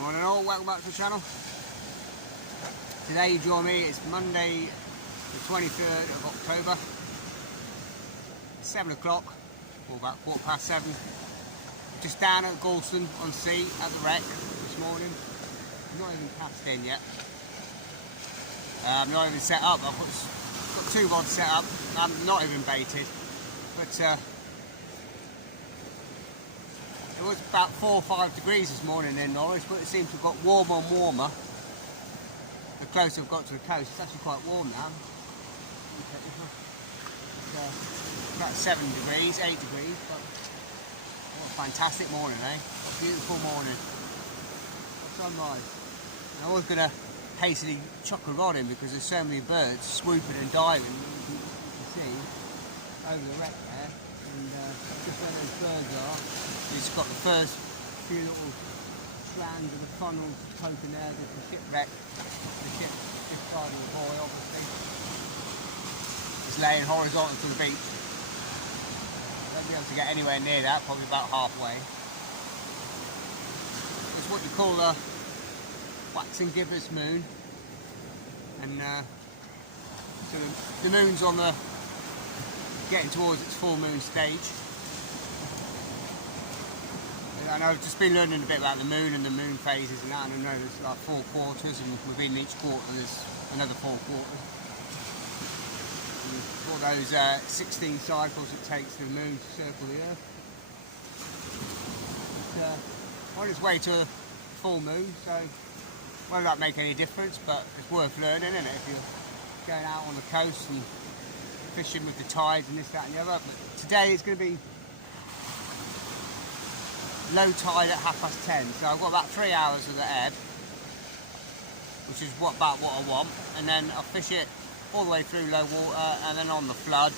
Morning all, welcome back to the channel. Today you join me, it's Monday the 23rd of October. It's 7 o'clock, or about 7:15. Just down at Gorleston on sea at the wreck this morning. I'm not even cast in yet. I'm not even set up. I've got two rods set up. I'm not even baited. But it was about 4 or 5 degrees this morning in Norwich, but it seems to have got warmer and warmer the closer I've got to the coast. It's actually quite warm now. It's about 7 degrees, 8 degrees, but what a fantastic morning, eh? What a beautiful morning. What sunrise. And I was going to hastily chuck a rod in because there's so many birds swooping and diving, you can see, over the wreck there. And just where those birds are, it's got the first few little strands of the funnels poking there. There's the shipwreck, the ship this side of the buoy, obviously. It's laying horizontal to the beach. I won't be able to get anywhere near that, probably about halfway. It's what you call a waxing gibbous moon. And so the moon's on the getting towards its full moon stage. And I've just been learning a bit about the moon and the moon phases and that, and I know there's like 4 quarters, and within each quarter there's another 4 quarters. And all those 16 cycles it takes for the moon to circle the Earth. It's on its way to a full moon, so won't that make any difference, but it's worth learning, isn't it? If you're going out on the coast and fishing with the tides and this, that and the other. But today it's going to be low tide at 10:30, so I've got about 3 hours of the ebb, which is about what I want, and then I'll fish it all the way through low water and then on the flood,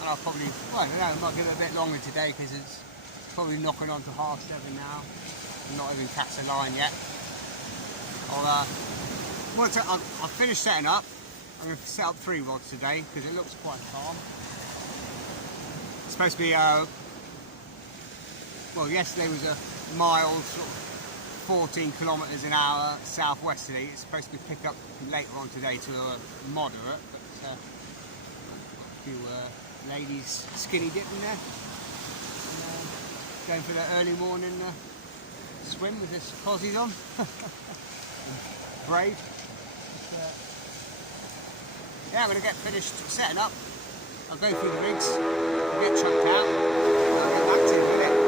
and I'll probably, well, I don't know, I might give it a bit longer today because it's probably knocking on to 7:30 now. I'm not even cast a line yet. Once I've finished setting up, I'm going to set up 3 rods today because it looks quite calm. It's supposed to be well, yesterday was a mild, sort of 14 kilometres an hour southwesterly. It's supposed to be picked up later on today to a moderate, but a few ladies skinny dipping there. And, going for the early morning swim with this posies on. Braid. Yeah, I'm going to get finished setting up. I'll go through the rigs, I'll get chucked out, and I'll get back to you in a minute.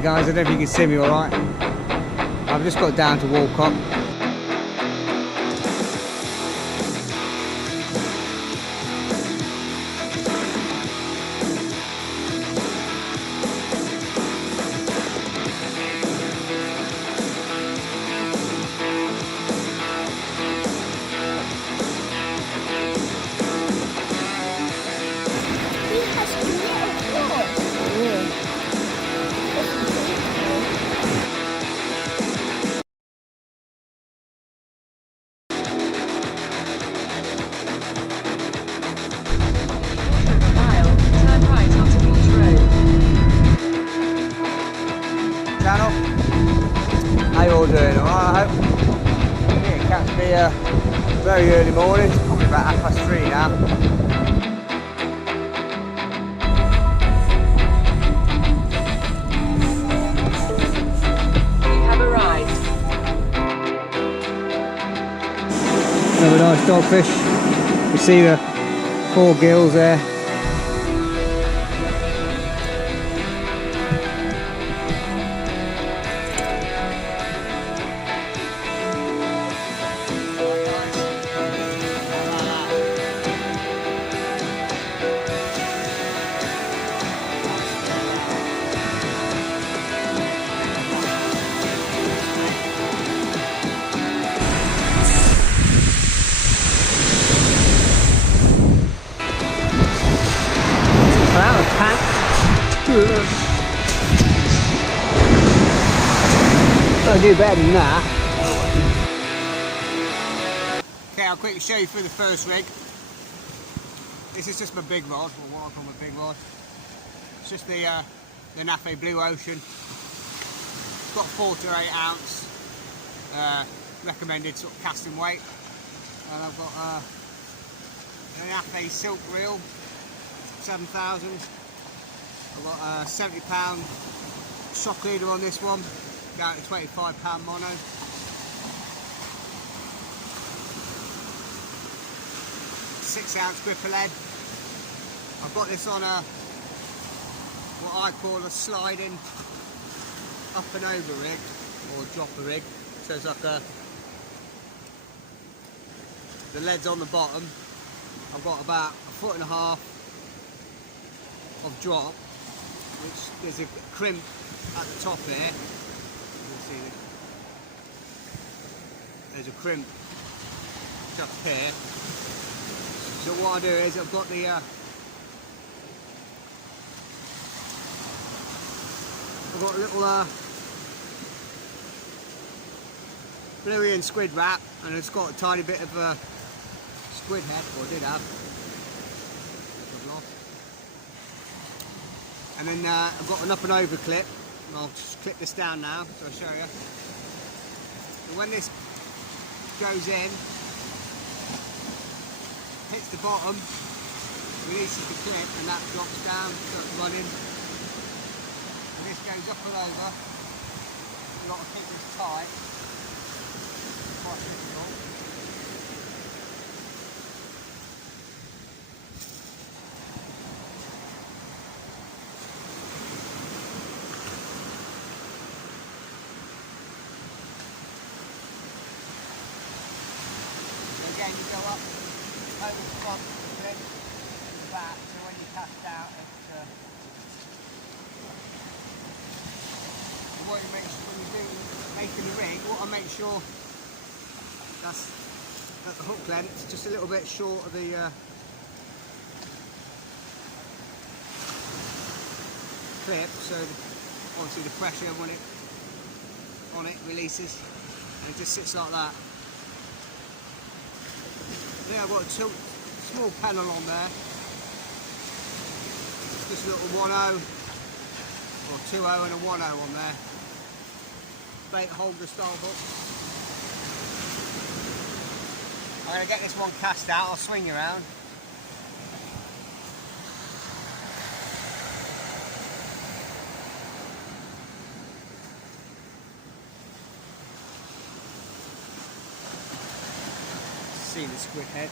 Guys, I don't know if you can see me alright. I've just got down to Walcott. How you all doing? Alright, I hope. It catch me very early morning, it's probably about 3:30 now. You have arrived. Another nice dogfish. You see the 4 gills there. gotta do better than that. Okay, I'll quickly show you through the first rig. This is just my big rod, or what I call my big rod. It's just the Lineaeffe Blue Ocean. It's got 4 to 8 ounce recommended sort of casting weight. And I've got Lineaeffe Silk Reel 7000. I've got a £70 shock leader on this one, down to £25 mono. .6 ounce gripper lead. I've got this on a what I call a sliding up and over rig, or dropper rig. So it's like the lead's on the bottom. I've got about 1.5 foot of drop, which there's a crimp at the top here. You can see it. There's a crimp just here. So what I do is I've got the little Bluey squid wrap, and it's got a tiny bit of squid head, or did have. And then I've got an up and over clip, and I'll just clip this down now, so I'll show you. And when this goes in, hits the bottom, releases the clip, and that drops down, starts running. And this goes up and over. You've got to keep this tight. Quite difficult. So again, you go up over the front of the clip, and the back, so when you cast out, it's what you make sure when you do making the rig, what I make sure that's at the hook length, just a little bit short of the clip, so obviously the pressure when it on it releases, and it just sits like that. Yeah, I've got a small panel on there. Just a little 1.0 or 2.0 and a 1.0 on there. Bait holder style hook. I'm going to get this one cast out. I'll swing you around. See the squid head.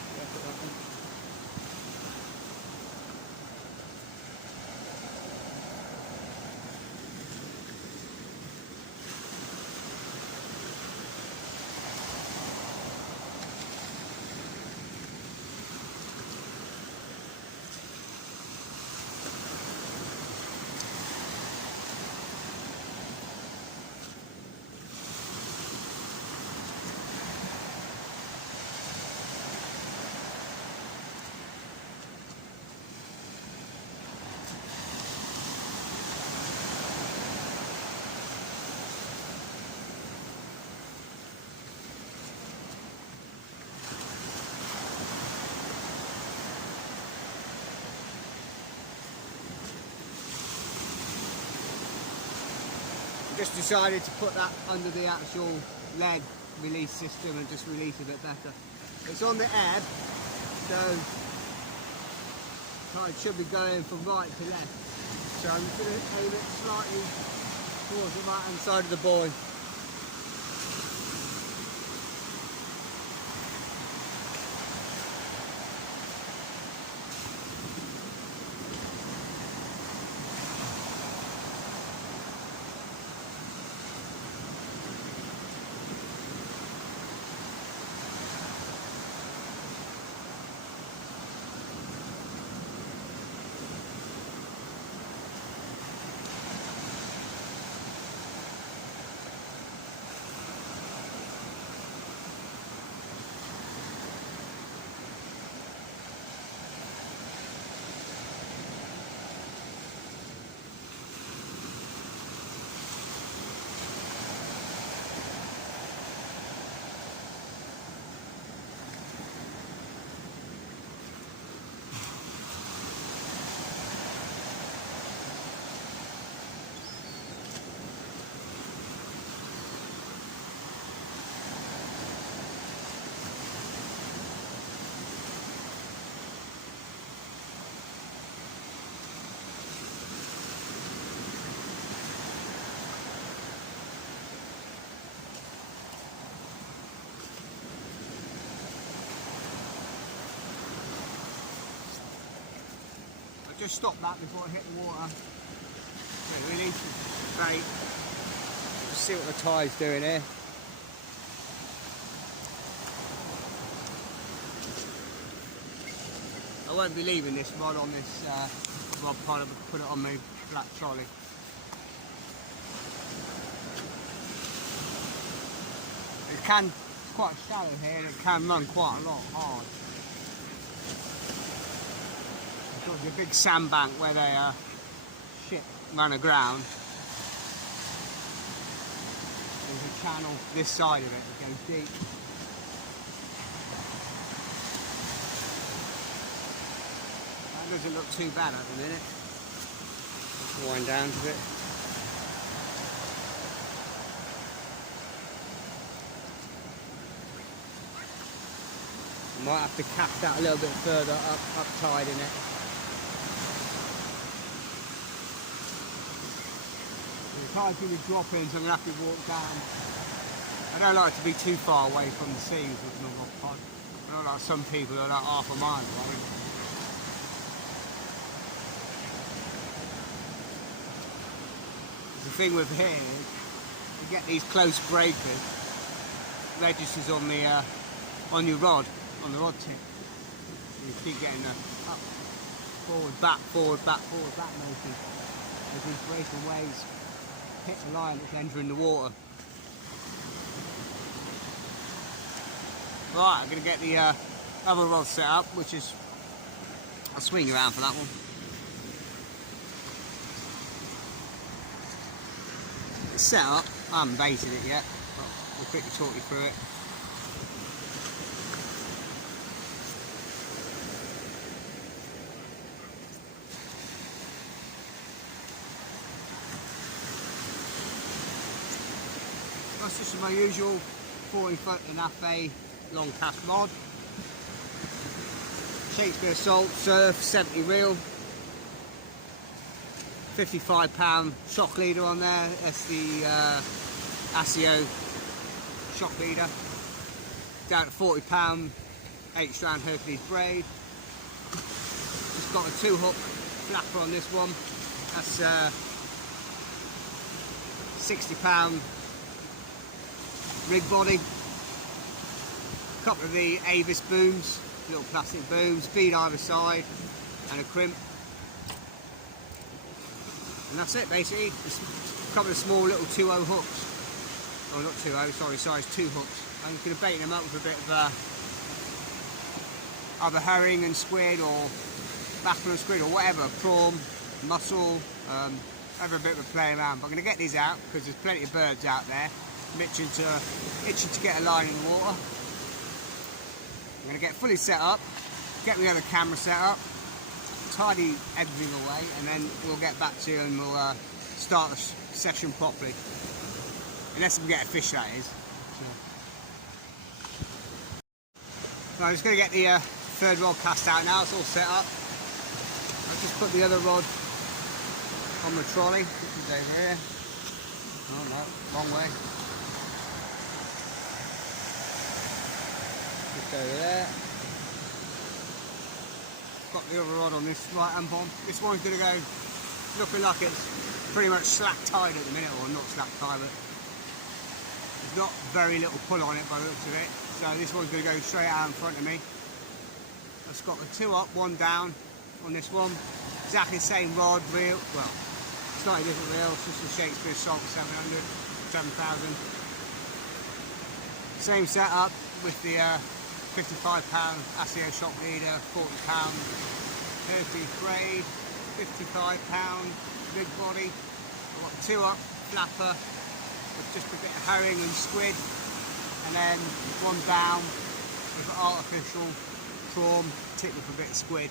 Just decided to put that under the actual lead release system and just release a bit better. It's on the ebb, so it should be going from right to left. So I'm just going to aim it slightly towards the right hand side of the buoy. just stop that before I hit the water. Release the bait. Just see what the tide's doing here. I won't be leaving this rod on this rod pod, I'll put it on my flat trolley. It's quite shallow here and it can run quite a lot hard. There's a big sandbank where they ship run aground. There's a channel this side of it that goes deep. That doesn't look too bad at the minute. Let's wind down a bit. Might have to cast that a little bit further uptide in it. The tide's going to be dropping, so I'm going to have to walk down. I don't like to be too far away from the sea with my rod pod. I don't like some people are like half a mile away. The thing with here, you get these close breakers, registers on the on your rod, on the rod tip. You keep getting the up, forward, back motion as these breaking waves hit the line that's entering the water. Right, I'm going to get the other rod set up, which is, I'll swing you around for that one. It's set up, I haven't baited it yet, but we'll quickly talk you through it. That's just my usual 40-foot Lineaeffe long cast rod. Shakespeare salt surf 70 reel. 55-pound shock leader on there. That's the ASIO shock leader. Down to 40-pound 8-strand Hercules braid. It's got a 2-hook flapper on this one. That's 60-pound rig body. A couple of the Avis booms, little plastic booms, feed either side, and a crimp. And that's it basically. Just a couple of small little 2-0 hooks. Oh, not 2-0, sorry, size 2 hooks. I'm just going to bait them up with a bit of either herring and squid or mackerel and squid or whatever, prawn, mussel, have a bit of a play around. But I'm going to get these out because there's plenty of birds out there itching to get a line in the water. I'm going to get fully set up, get my other camera set up, tidy everything away, and then we'll get back to you and we'll start the session properly. Unless we get a fish, that is. So I'm just going to get the third rod cast out now. It's all set up. I'll just put the other rod on the trolley, which is over here. Oh no, wrong way. Just over there. Got the other rod on this right hand bomb. This one's going to go looking like it's pretty much slack tied at the minute, or not slack tied, but there's not very little pull on it by the looks of it. So this one's going to go straight out in front of me. It's got the 2 up, 1 down on this one. Exactly the same rod, reel. Well, slightly different reel. It's just a Shakespeare salt 700, 7000. Same setup with the 55-pound ASIO shock leader, 40-pound Hercules braid, 55-pound big body. I've got 2 up flapper with just a bit of herring and squid, and then 1 down with artificial prawn tipped with a bit of squid.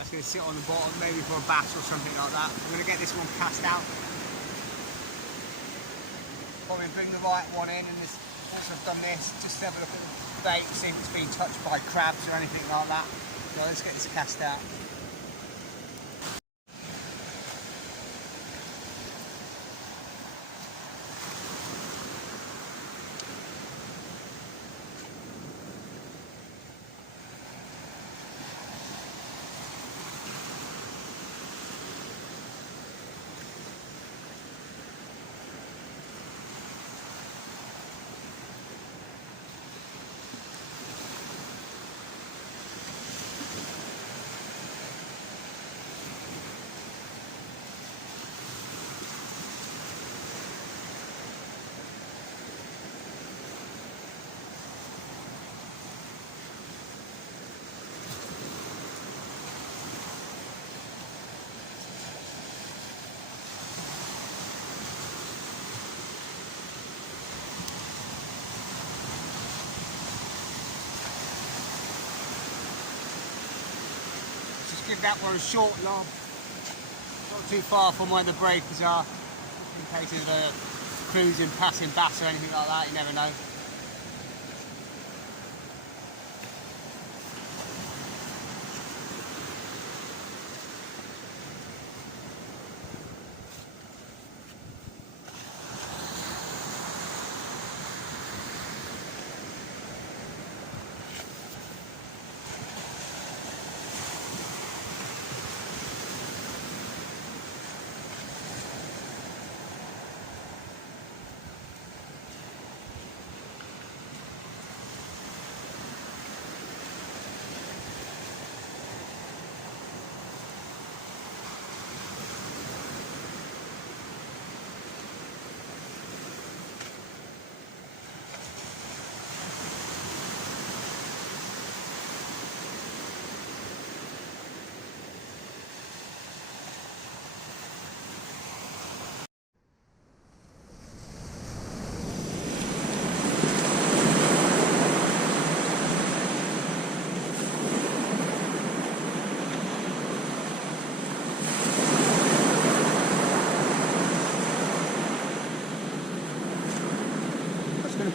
That's going to sit on the bottom, maybe for a bass or something like that. I'm going to get this one cast out. Probably bring the right one in, and this, once I've done this, just have a look at the bait, see if it's been touched by crabs or anything like that. So let's get this cast out. give that one a short lob, not too far from where the breakers are, in case of the cruising, passing bass or anything like that, you never know.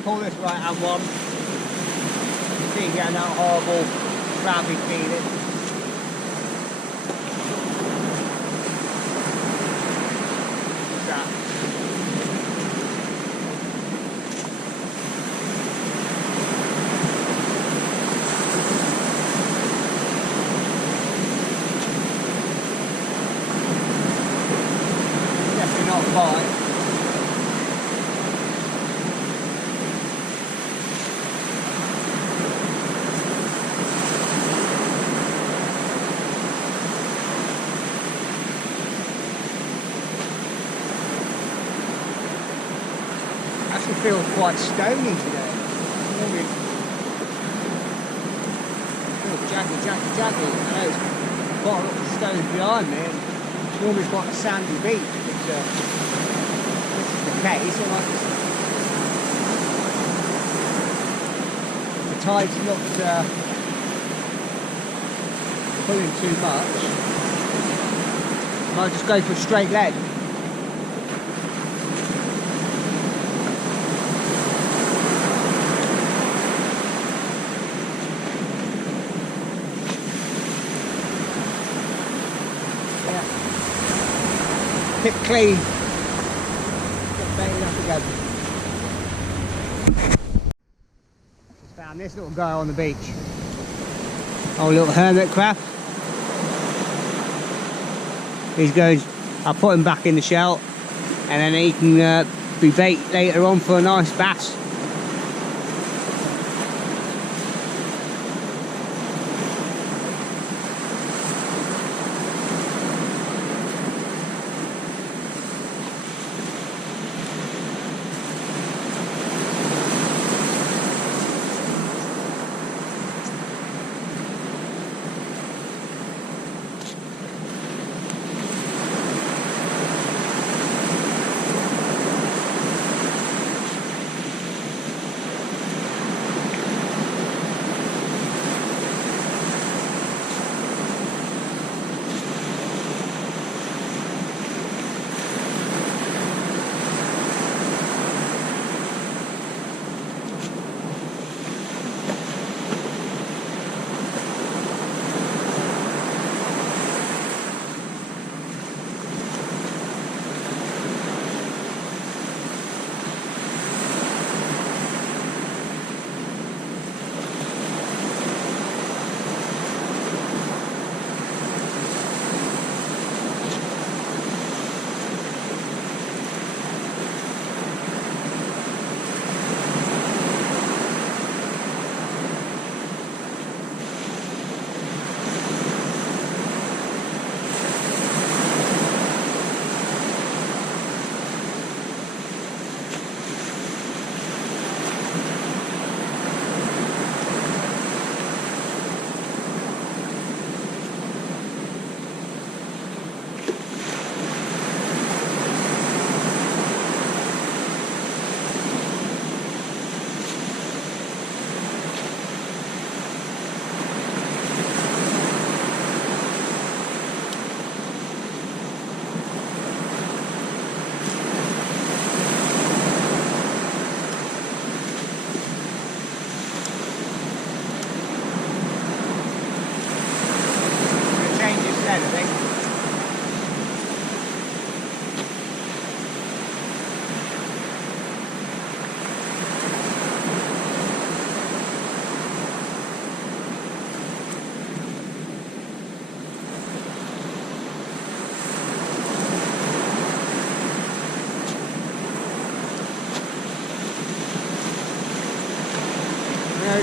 Pull this right hand one. You see, getting that horrible crabby feeling. What's that? Definitely not fine. Feels quite stony today. Feels jaggy. There's quite a lot of stones behind me. It's almost like a sandy beach. Which, this is the case. The tide's not pulling too much. I might just go for a straight leg. Hit clean. Get baited up again. Just found this little guy on the beach. Oh, little hermit crab. He's going. I'll put him back in the shell, and then he can be bait later on for a nice bass.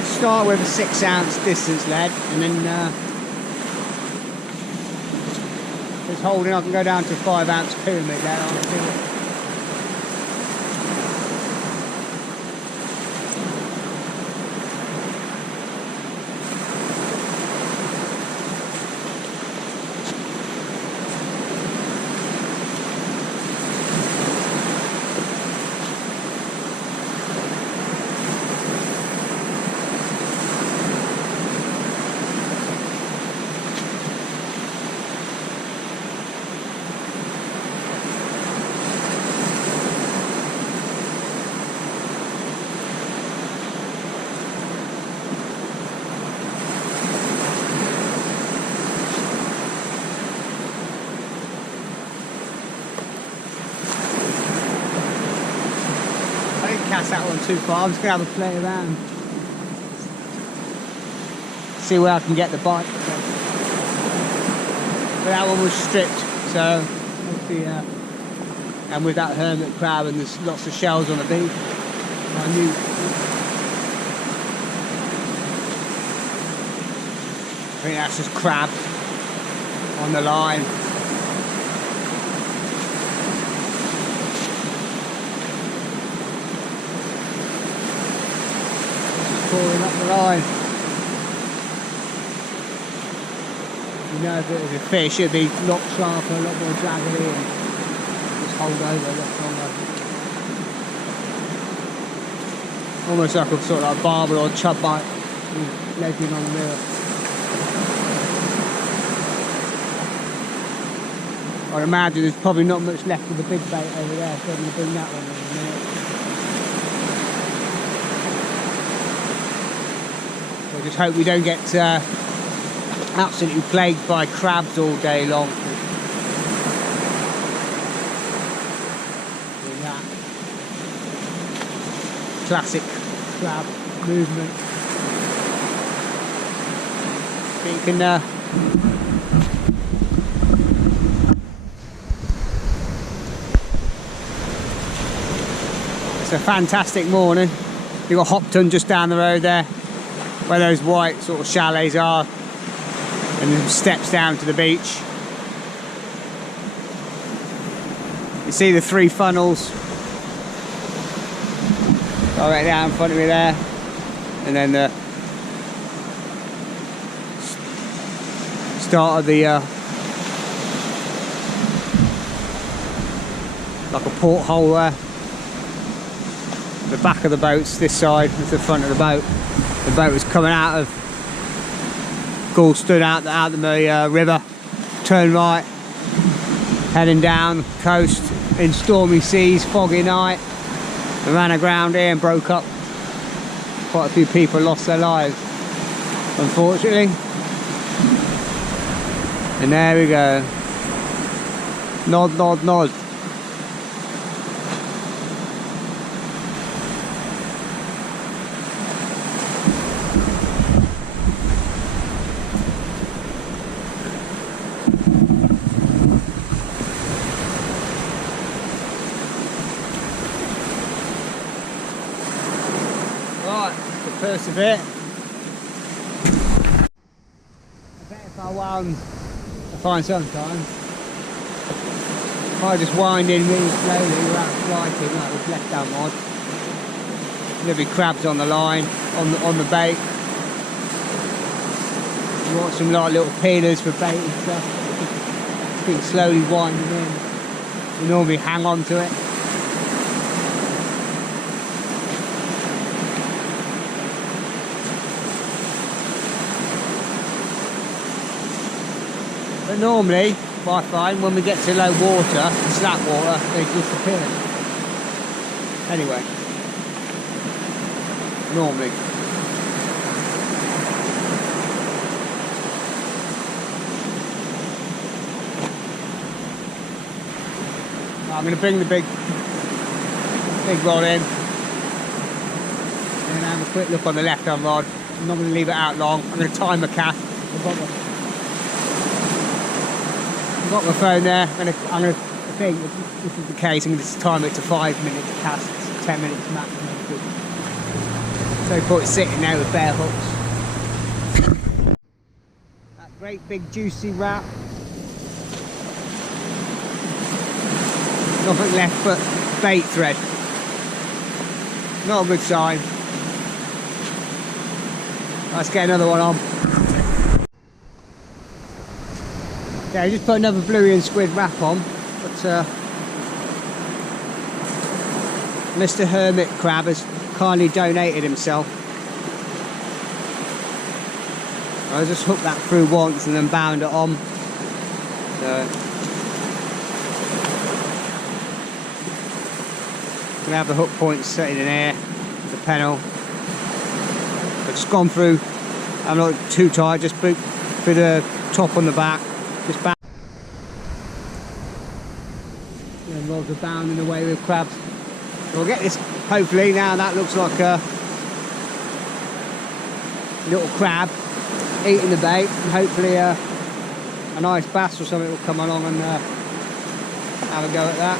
start with a 6-ounce distance lead, and then it's holding. I can go down to a 5-ounce pyramid lead. I'll see it. Cast that one too far. I'm just going to have a play around, see where I can get the bite. But that one was stripped, so hopefully, and with that hermit crab, and there's lots of shells on the beach, I knew. I think that's just crab on the line. Pouring up the line. You know, if it was a fish, it'd be a lot sharper, a lot more jaggedy, and just hold over a lot longer. Almost like a sort of like barber or chub bite, legging on the mirror. I'd imagine there's probably not much left of the big bait over there, so I'm going to bring that one in a minute. I just hope we don't get absolutely plagued by crabs all day long. Doing that classic crab movement. You can it's a fantastic morning. You've got Hopton just down the road there, where those white sort of chalets are, and then steps down to the beach. You see the 3 funnels right down in front of me there, and then the start of the like a porthole there. The back of the boat's this side, it's the front of the boat. The boat was coming out of Gorleston, out the river, turned right, heading down the coast in stormy seas, foggy night. We ran aground here and broke up. Quite a few people lost their lives, unfortunately. And there we go. Nod, nod, nod. First of it. I bet if I find sometime, if I just wind in really slowly without flighting like this left hand mod, there'll be crabs on the line, on the bait. You want some like little peelers for bait and stuff. Just keep slowly winding in. You normally hang on to it. But normally, I find when we get to low water, slack water, they disappear. Anyway, normally. I'm going to bring the big rod in and have a quick look on the left hand rod. I'm not going to leave it out long. I'm going to time the cast. I've got my phone there. I think if this is the case, I'm going to time it to 5 minutes cast, 10 minutes maximum. So he put it sitting there with bare hooks. That great big juicy wrap. Nothing left but bait thread. Not a good sign. Let's get another one on. Yeah, just put another bluey and squid wrap on, but Mr. Hermit Crab has kindly donated himself. I just hooked that through once and then bound it on. So gonna have the hook points sitting in here, the pennel. But just gone through, I'm not too tight, just through the top on the back, just back. And rods are bounding away with crabs. So we'll get this, hopefully, now that looks like a little crab eating the bait, and hopefully a nice bass or something will come along and have a go at that.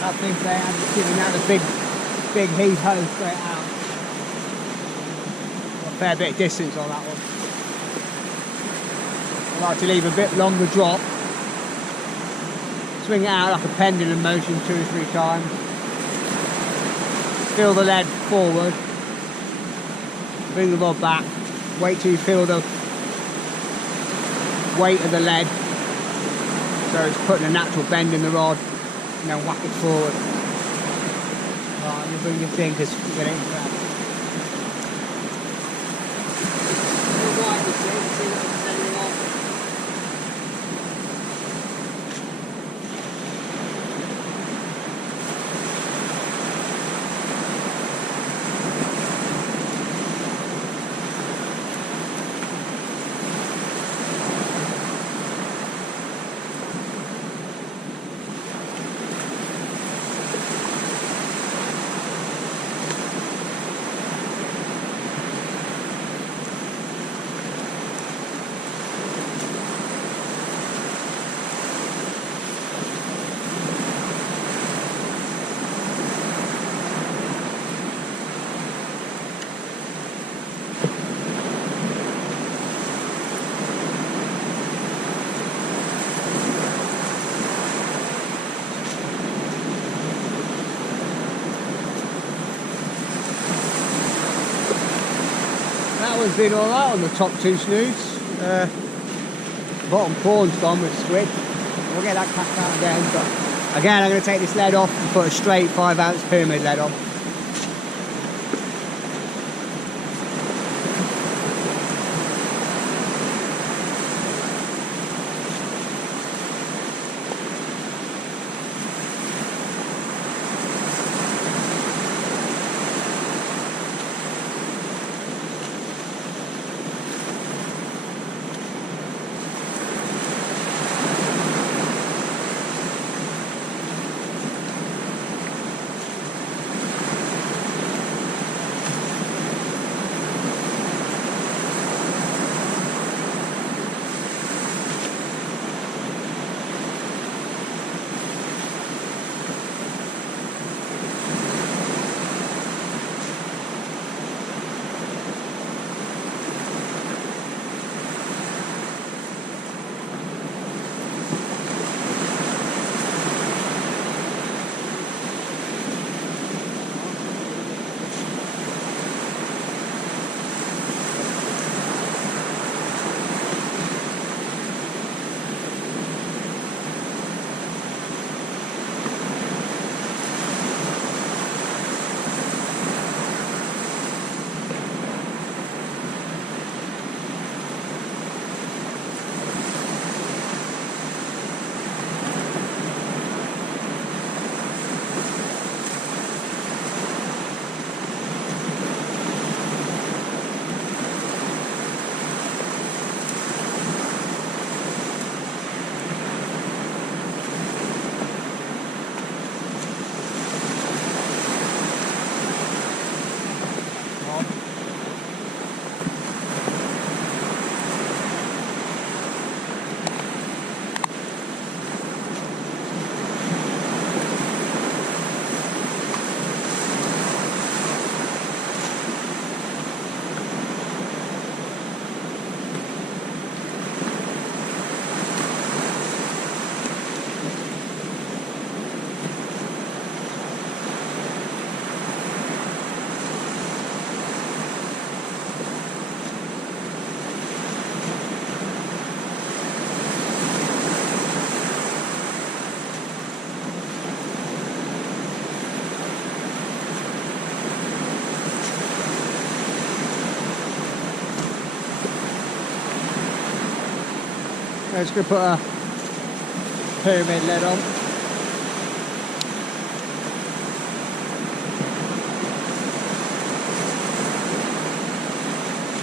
That big there, I'm just giving that a big heave ho straight out. Got a fair bit of distance on that one. I like to leave a bit longer drop. Swing it out like a pendulum motion 2 or 3 times. Feel the lead forward. Bring the rod back. Wait till you feel the weight of the lead. So it's putting a natural bend in the rod. And then whack it forward. Right, you bring your thing because you're going to grab. Right, you see that it's setting off. one's been alright on the top two snoods. Bottom prawn's gone with squid. We'll get that cast out again, but again I'm going to take this lead off and put a straight 5-ounce pyramid lead on. I'm just going to put a pyramid lead on.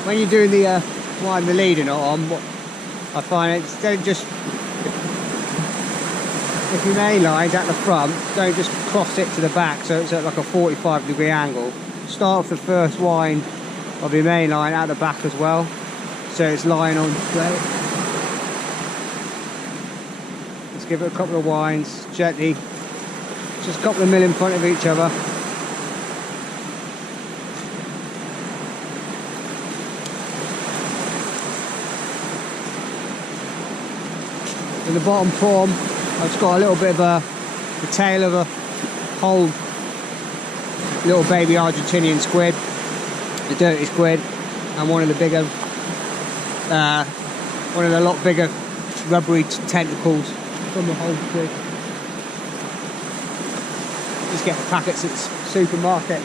When you're doing the winding the leader knot on, what I find is don't just, if your main line's at the front, don't just cross it to the back so it's at like a 45-degree angle. Start with the first wind of your main line at the back as well, so it's lying on straight. Just give it a couple of winds gently, just a couple of mil in front of each other. In the bottom prawn, I've just got a little bit of the tail of a whole little baby Argentinian squid, the dirty squid, and one of the bigger, one of the lot bigger rubbery tentacles from the whole squid. Just get the packets at the supermarket.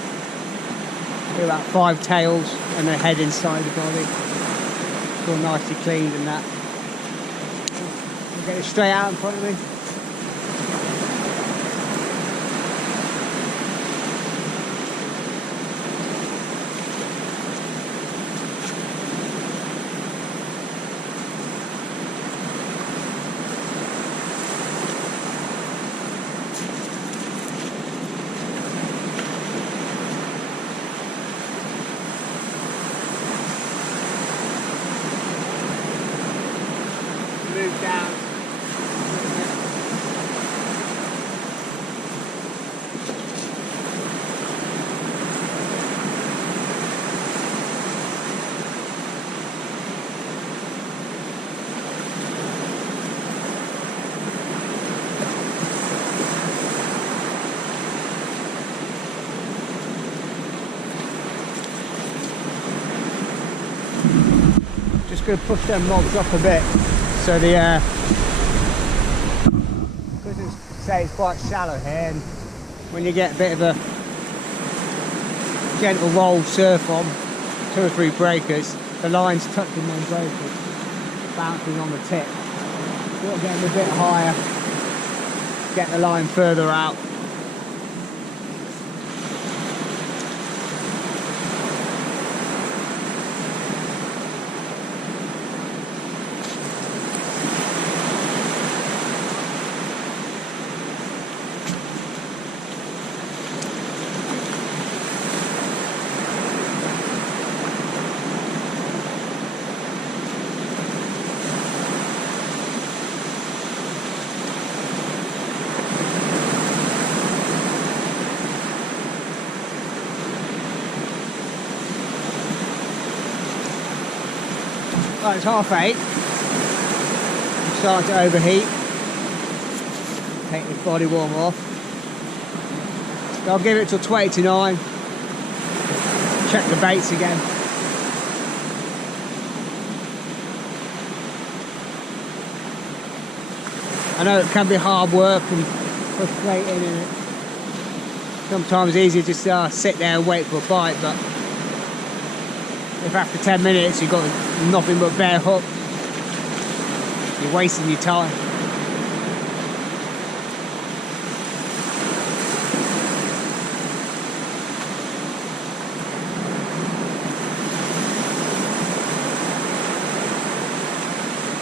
Get about 5 tails and the head inside the body. It's all nicely cleaned and that. Get it straight out in front of me. Move down. just going to push them logs up a bit so the because it's quite shallow here, and when you get a bit of a gentle roll surf on 2 or 3 breakers, the line's touching them breakers, bouncing on the tip. You've got to get them a bit higher, get the line further out. Right, it's 8:30. I'm starting to overheat. Take this body warmer off. So I'll give it till 20 to 9. Check the baits again. I know it can be hard work and frustrating, and sometimes easier to just sit there and wait for a bite, but if after 10 minutes you've got nothing but bare hook, you're wasting your time.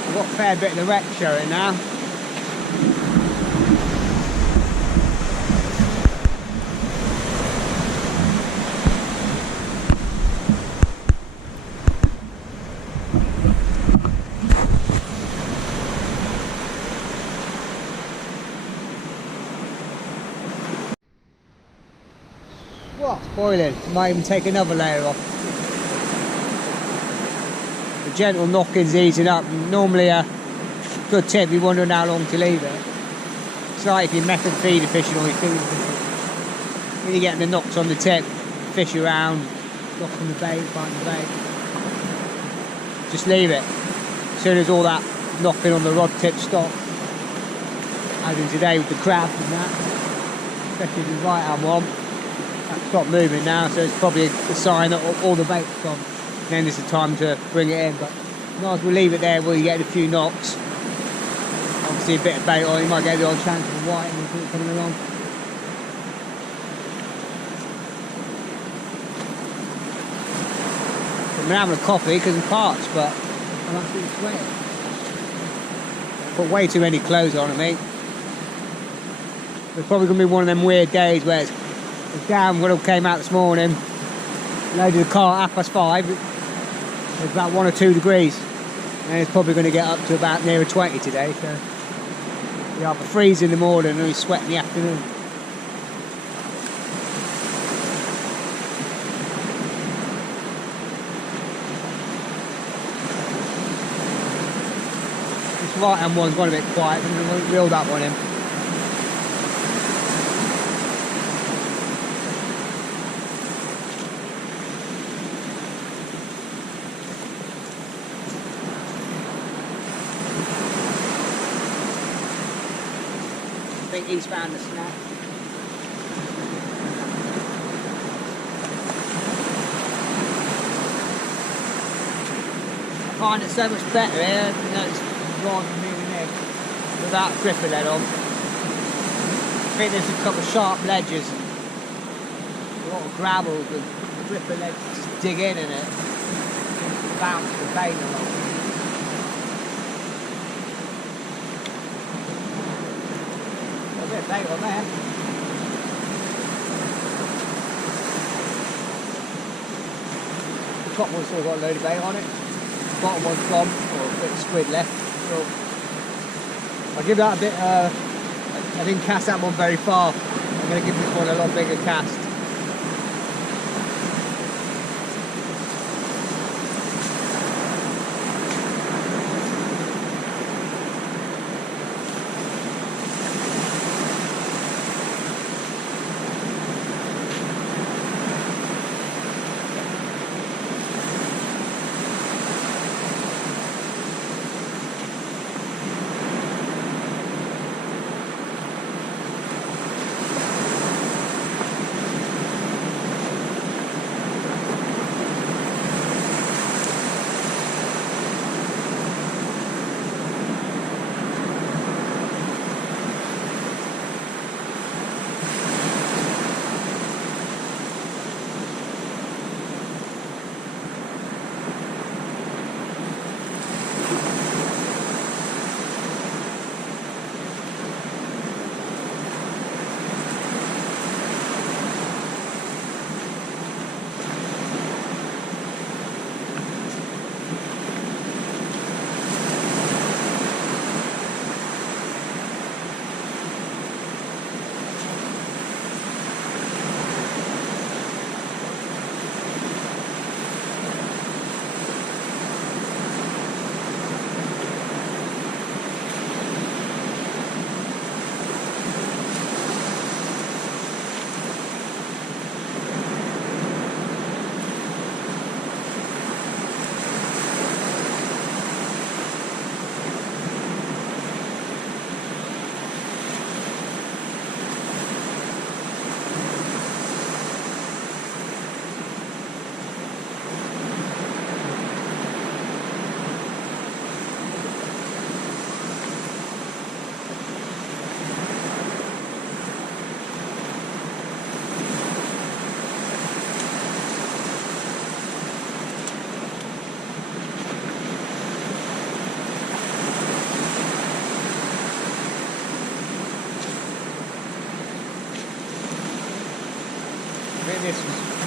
I've got a fair bit of the wreck showing now. Well, it's boiling. Might even take another layer off. The gentle knocking's easing up. Normally a good tip, you're wondering how long to leave it. It's like if you're method feeder fishing or you're feeder fishing. When you're getting the knocks on the tip, fish around, knocking the bait, biting the bait. Just leave it. As soon as all that knocking on the rod tip stops, as in today with the crabs and that, especially the right hand one, that's stopped moving now, so it's probably a sign that all the bait's gone. And then it's the time to bring it in, but might as well leave it there while you get a few knocks. Obviously a bit of bait on, you might get the odd chance of a white and it's coming along. I'm having a coffee because I'm parched, but I'm absolutely sweating. Put way too many clothes on, I think. It's probably going to be one of them weird days where it's down when I came out this morning, loaded the car at 5:30, it's about 1 or 2 degrees, and it's probably going to get up to about nearer 20 today, so yeah, I'll be freezing in the morning and we sweat in the afternoon. This right hand one's gone a bit quiet, I'm going to reel that one in. I think he's found the snap. I find it so much better here, you know, it's rather than moving in without a gripper lead on. I think there's a couple of sharp ledges, a lot of gravel, the gripper lead just dig in it, bounce the bait along. Bit of bait on there. The top one's still got a load of bait on it. The bottom one's gone, or a bit of squid left. So I'll give that a bit, I didn't cast that one very far. I'm going to give this one a lot bigger cast.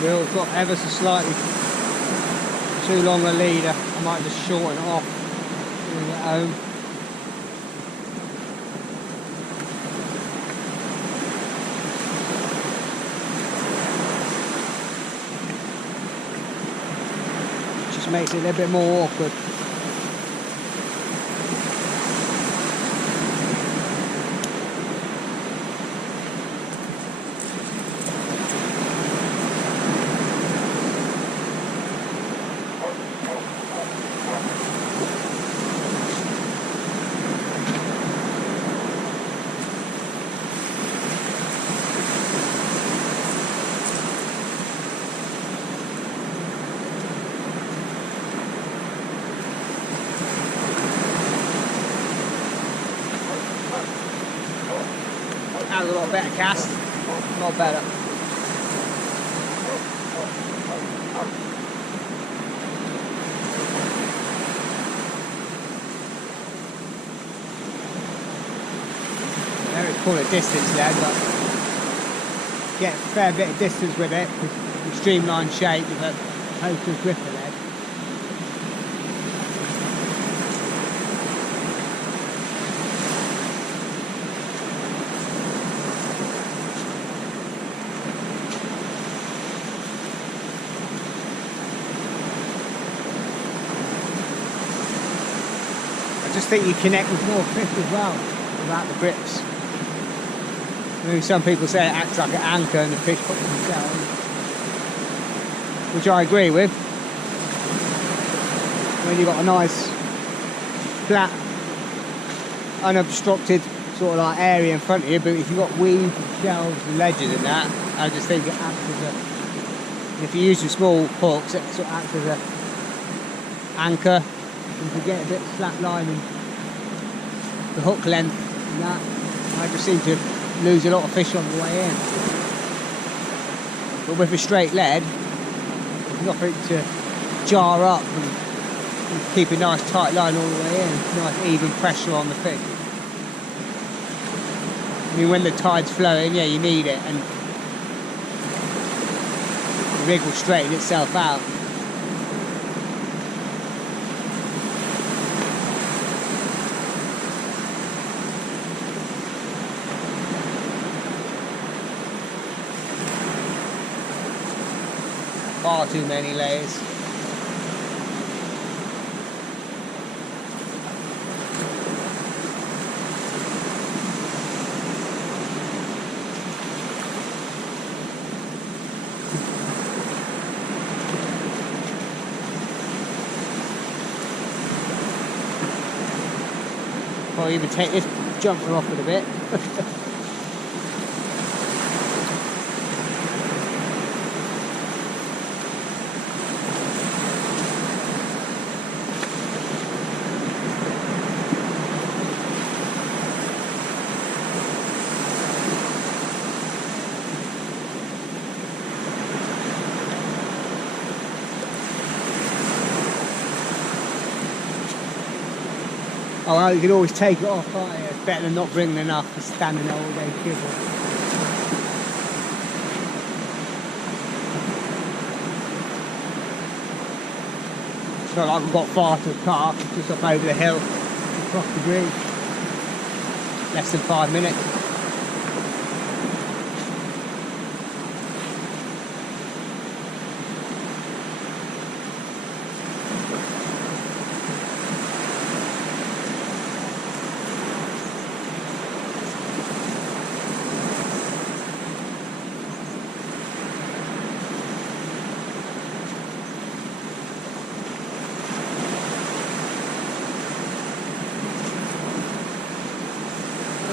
wheel's got ever so slightly too long a leader. I might just shorten it off when I get home. Just makes it a little bit more awkward. That was a lot better cast, a lot better. I don't call it distance lead, but get a fair bit of distance with it with the streamlined shape with a postal gripper lead. I just think you connect with more fish as well without the grips. Maybe some people say it acts like an anchor and the fish puts themselves, which I agree with. When you've got a nice flat unobstructed sort of like area in front of you, but if you've got weeds and shelves and ledges and that, I just think it acts as a, if you use your small hooks, it sort of acts as a anchor. And to get a bit slack line and the hook length and that, I just seem to lose a lot of fish on the way in. But with a straight lead, there's nothing to jar up and keep a nice tight line all the way in. Nice even pressure on the fish. I mean, when the tide's flowing, yeah, you need it, and the rig will straighten itself out. Far too many layers. I'll even take this jumper off it a bit. Oh, well, you can always take it off, can't you? It's better than not bringing enough for standing there all day kibble. It's not like I've got far to park, it's just up over the hill, across the green. Less than 5 minutes.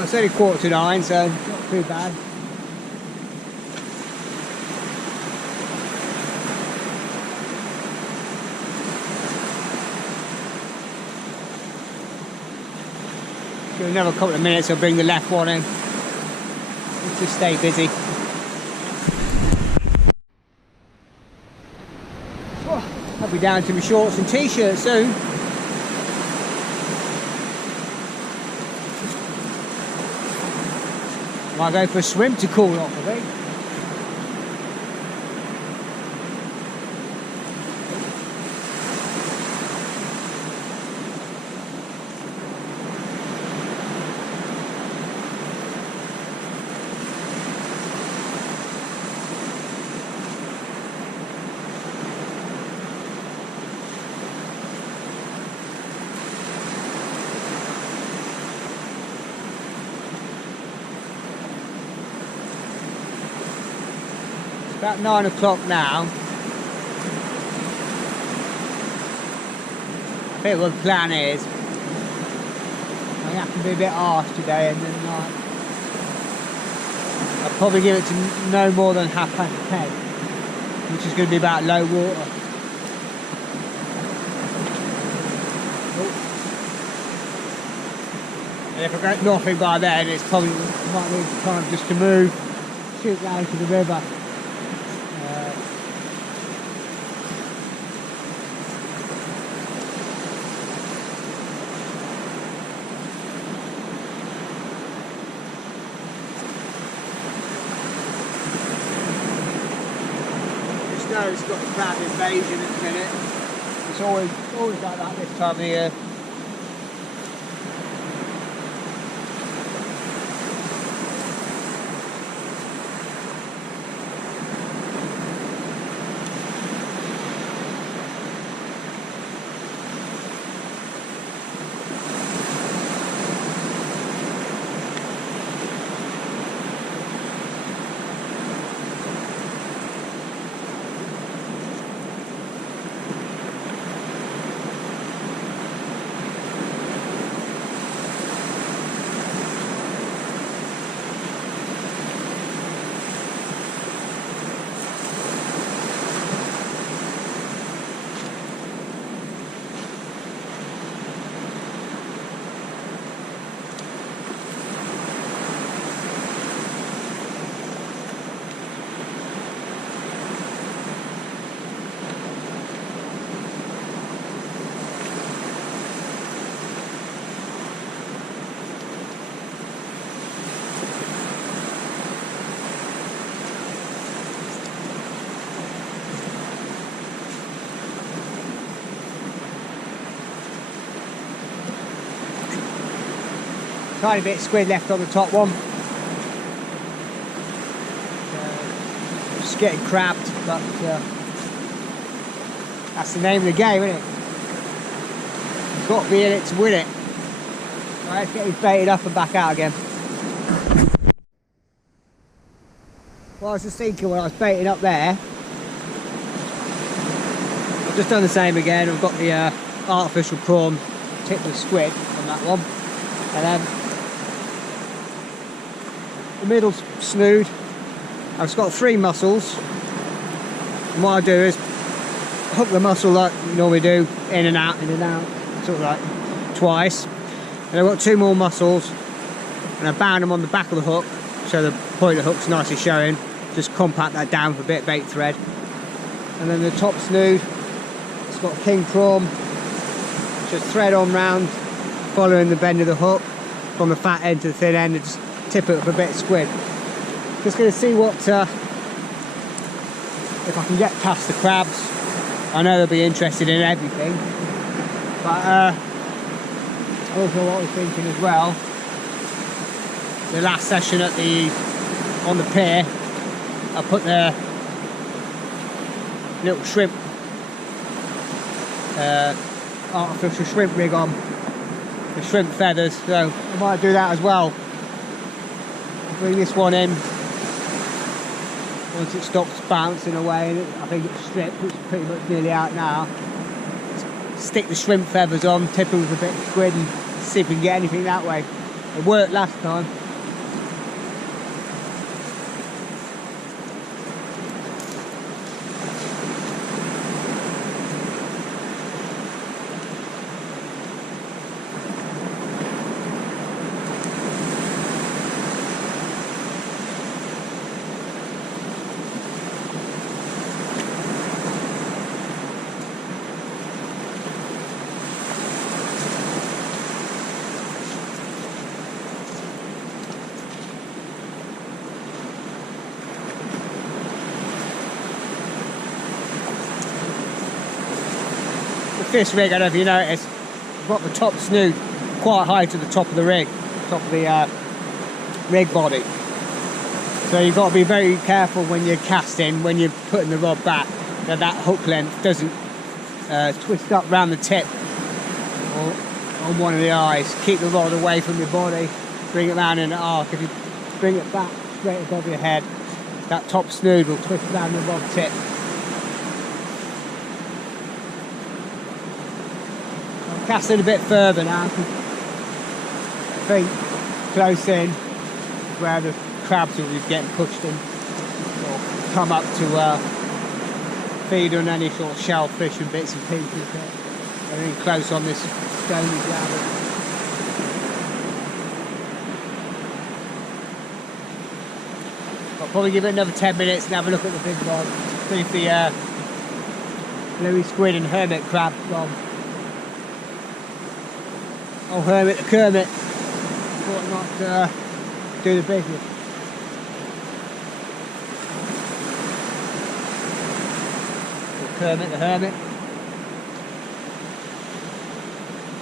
It's only 8:45, so not too bad. Give it another couple of minutes, I'll bring the left one in. Let's just stay busy. Oh, I'll be down to my shorts and t-shirts soon. Might go for a swim to cool off, I think. About 9 o'clock now. I think what the plan is, I have to be a bit harsh today, and then I'll probably give it to no more than 10:30, which is going to be about low water. And if I get nothing by then, it's probably might need time just to move, shoot down to the river. It's got a crab invasion at the minute. It's always like that this time of year. Tiny bit of squid left on the top one. Just getting crabbed, but that's the name of the game, isn't it? You've got to be in it to win it. Right, let's get these baited up and back out again. Well, I was just thinking when I was baiting up there, I've just done the same again. I've got the artificial prawn tip of squid on that one, and then the middle snood. I've just got 3 mussels, and what I do is hook the mussel like you normally do, in and out, sort of like twice. And I've got 2 more mussels, and I bound them on the back of the hook, so the point of the hook's nicely showing. Just compact that down with a bit of bait thread. And then the top snood, it's got king prawn, just thread on round, following the bend of the hook, from the fat end to the thin end, and just tip it with a bit of squid. Just going to see what, if I can get past the crabs. I know they'll be interested in everything, but also what I was thinking as well, the last session at on the pier, I put the little shrimp, artificial shrimp rig on, the shrimp feathers, so I might do that as well. Bring this one in once it stops bouncing away, and I think it's stripped, which is pretty much nearly out now. Stick the shrimp feathers on, tip it with a bit of squid, and see if we can get anything that way. It worked last time. This rig, I don't know if you noticed, I've got the top snood quite high to the top of the rig, top of the rig body. So you've got to be very careful when you're casting, when you're putting the rod back, that hook length doesn't twist up round the tip or on one of the eyes. Keep the rod away from your body, bring it round in an arc. If you bring it back straight above your head, that top snood will twist around the rod tip. I'm casting a bit further now, I think close in where the crabs will be getting pushed in, or come up to feed on any sort of shellfish and bits and pieces. They're in close on this stony gravel. I'll probably give it another 10 minutes and have a look at the big one. See if the bluey squid and hermit crab gone. Oh, hermit the Kermit. Thought not do the business. Kermit the hermit.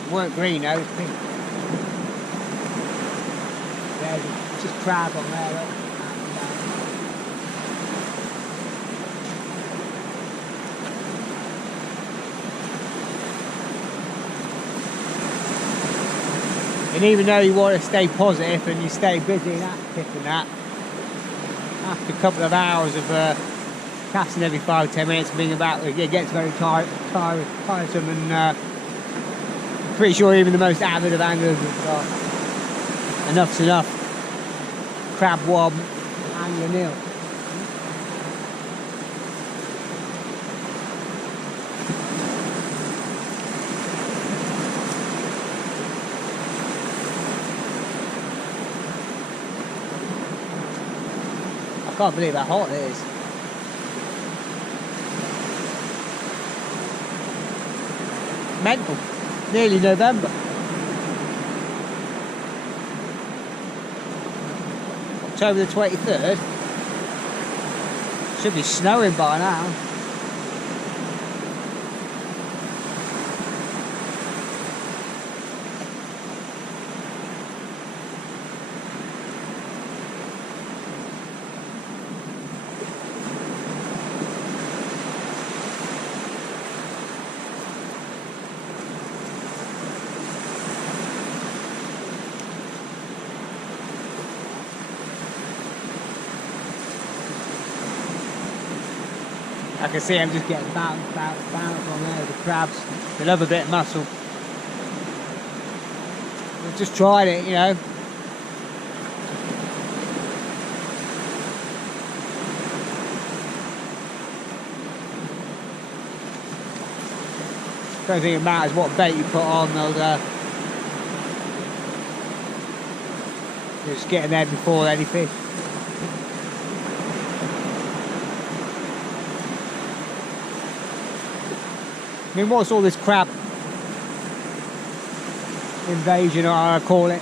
It weren't green though, it was pink. There's just crab on there. Look. And even though you want to stay positive and you stay busy and active and that, after a couple of hours of casting every 5-10 minutes, being about, it gets very tiresome, and I'm pretty sure even the most avid of anglers have got enough's enough. Crab wob, angler nil. I can't believe how hot it is. Mental. Nearly November. October the 23rd. Should be snowing by now. I can see I'm just getting bounce on there, the crabs. They love a bit of muscle. I've just tried it, you know. Don't think it matters what bait you put on, they'll just getting there before any fish. I mean, what's all this crab invasion, or I call it,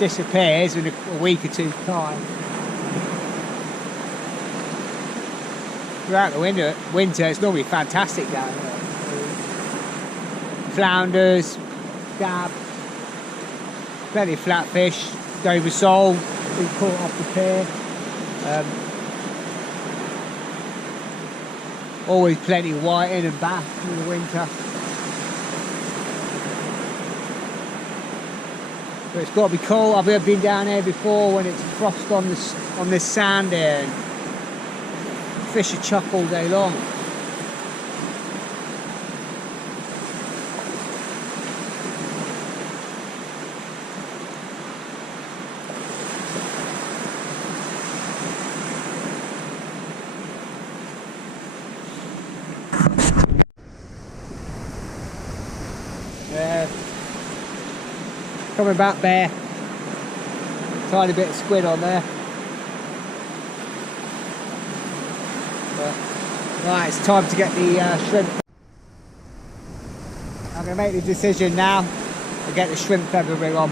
disappears in a week or two's time. Throughout the winter it's normally fantastic down here. Flounders, gab, plenty of flatfish, Dover sole, been caught off the pier. Always plenty of whiting and bass in the winter. But it's got to be cold. I've been down here before when it's frost on this sand here, and fish are chuck all day long. Coming back there, tiny bit of squid on there. But, right, it's time to get the shrimp. I'm going to make the decision now to get the shrimp feather rig on.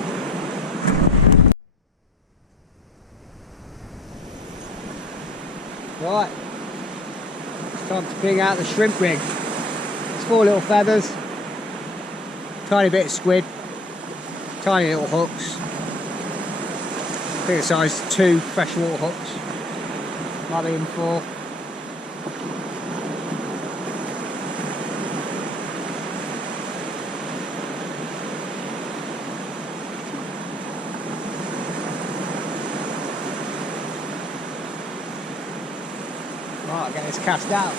Right, it's time to bring out the shrimp rig. It's 4 little feathers, tiny bit of squid. Tiny little hooks. I think it's size 2 freshwater hooks. Might be in 4. I'll get this cast out.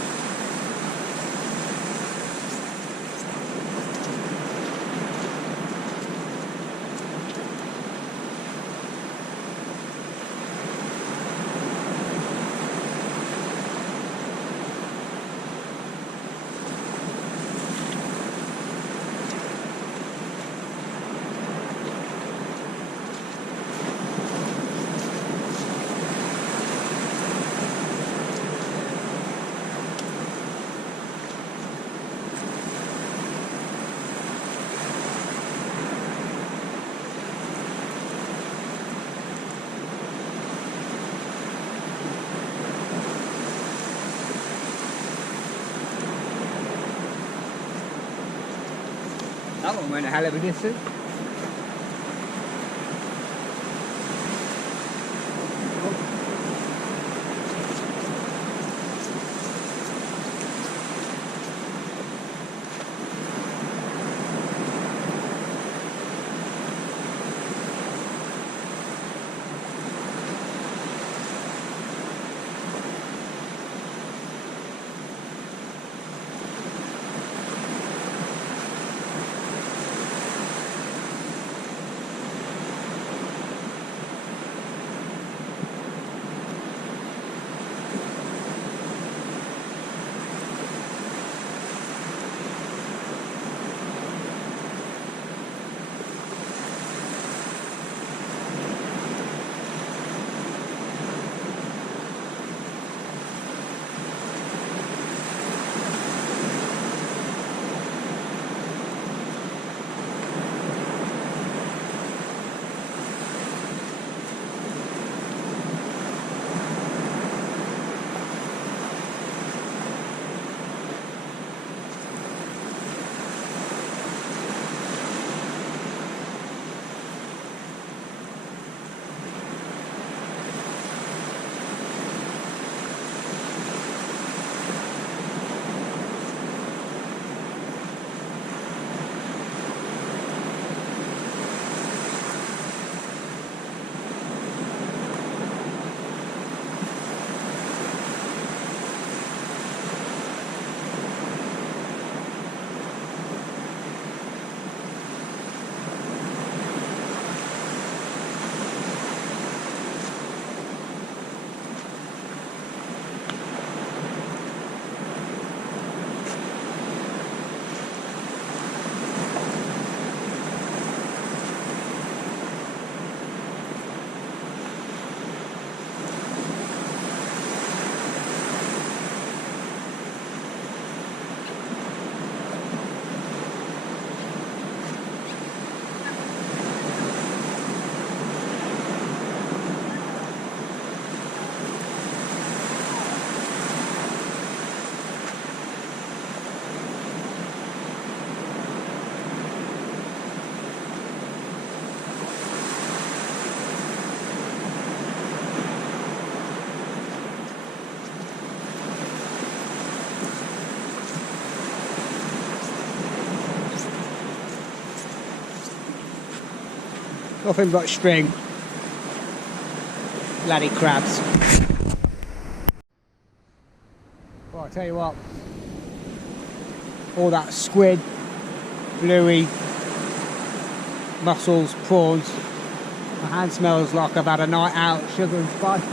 That one went a hell of a distance. Nothing but string. Bloody crabs. Well, I'll tell you what. All that squid, bluey, mussels, prawns. My hand smells like I've had a night out, sugar and spice.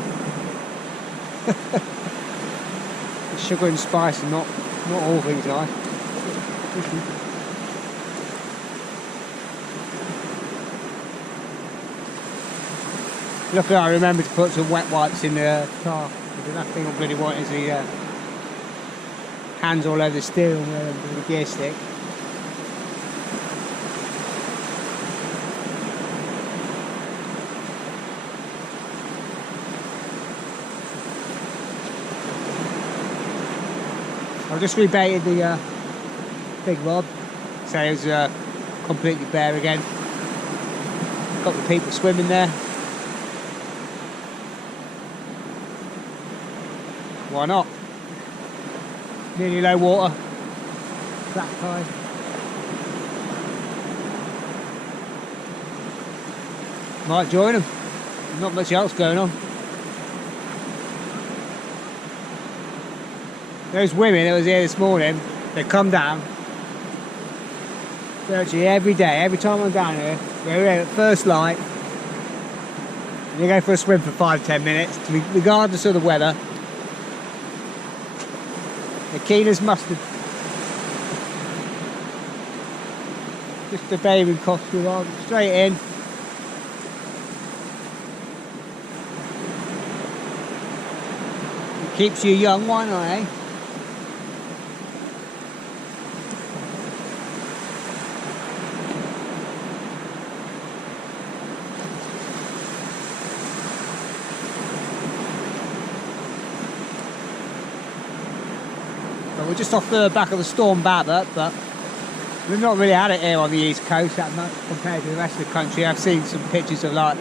Sugar and spice are not all things nice. Luckily I remember to put some wet wipes in the car, because the last thing I bloody want is the hands all over the steering wheel and the gear stick. I've just rebaited the big rod, so it was completely bare again. Got the people swimming there. Why not? Nearly low water. Black tide. Might join them. Not much else going on. Those women that was here this morning, they come down virtually every day. Every time I'm down here, we're here at first light. And they go for a swim for 5-10 minutes, regardless of the weather. They're keen as mustard. Just a bathing costume on, straight in. It keeps you young, why not, eh? We're just off the back of the storm Babbitt, but we've not really had it here on the east coast that much compared to the rest of the country. I've seen some pictures of like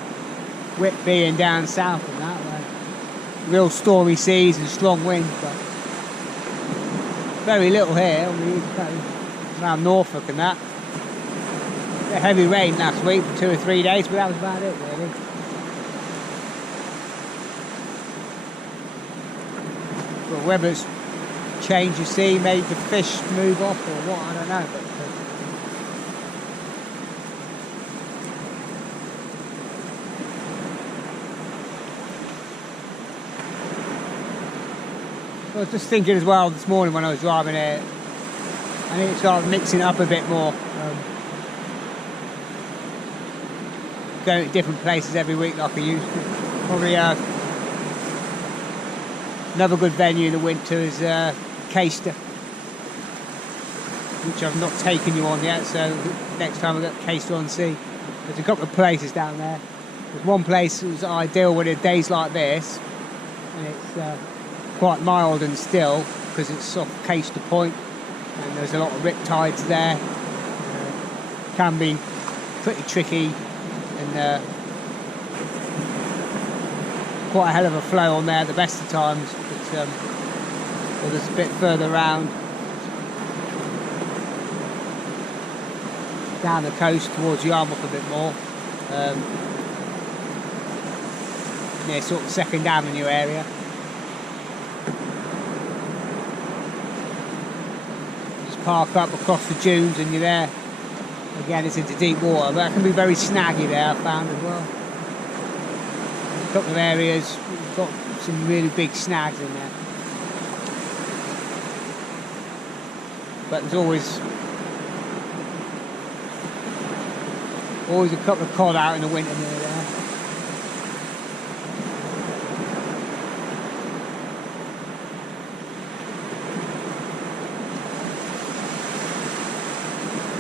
Whitby and down south and that, where real stormy seas and strong winds, but very little here on the east coast, around Norfolk and that. A heavy rain last week for 2 or 3 days, but that was about it really. But whether it's change, you see, made the fish move off or what, I don't know. But I was just thinking as well this morning when I was driving here, I need to start mixing it up a bit more. Going to different places every week like I used to. Probably another good venue in the winter is Caister, which I've not taken you on yet, so next time I get Caister on sea. There's a couple of places down there. There's one place that was ideal when it's days like this, and it's quite mild and still because it's off Caister Point, and there's a lot of rip tides there. Can be pretty tricky, and quite a hell of a flow on there at the best of times. But there's a bit further round down the coast towards Yarmouth a bit more, near sort of Second Avenue area. Just park up across the dunes and you're there. Again, it's into deep water, but that can be very snaggy there, I found as well. A couple of areas, we've got some really big snags in there. But there's always a couple of cod out in the winter near there.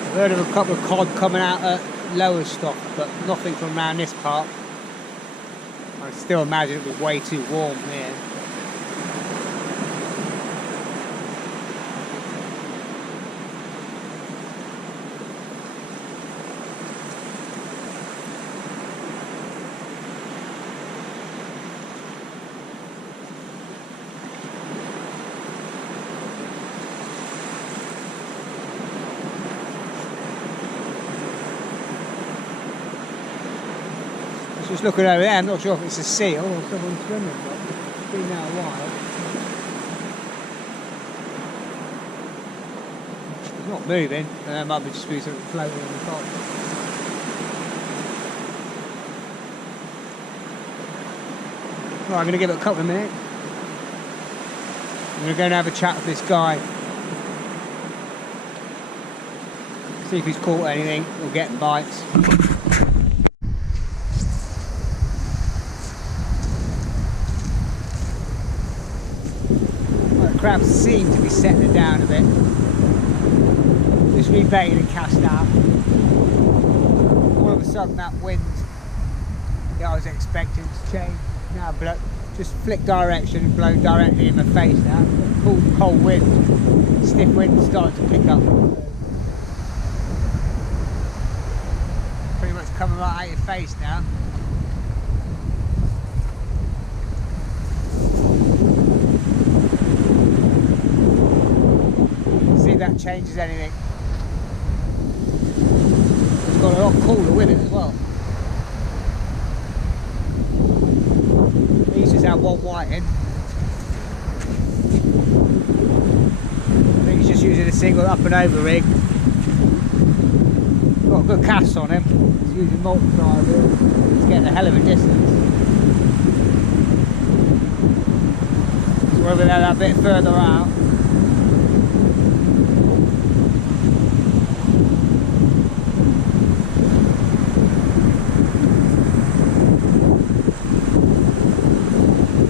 I've heard of a couple of cod coming out at Lowestoft, but nothing from around this part. I still imagine it was way too warm here. Just looking over there, I'm not sure if it's a seal or someone swimming, but it's been there a while. It's not moving, and it might be just be something floating on the top. Right, I'm going to give it a couple of minutes. I'm going to go and have a chat with this guy. See if he's caught anything or getting bites. Crabs seem to be settling down a bit. Just rebaited and cast out. All of a sudden that wind that I was expecting to change now just flicked direction and blown directly in my face now. Cool cold wind, stiff wind starting to pick up. Pretty much coming right out your face now. That changes anything. It's got a lot cooler with it as well. These just have one white in. using a single up and over rig. Got a good cast on him. He's using multi-tire wheels. He's getting a hell of a distance. So we're over there that bit further out.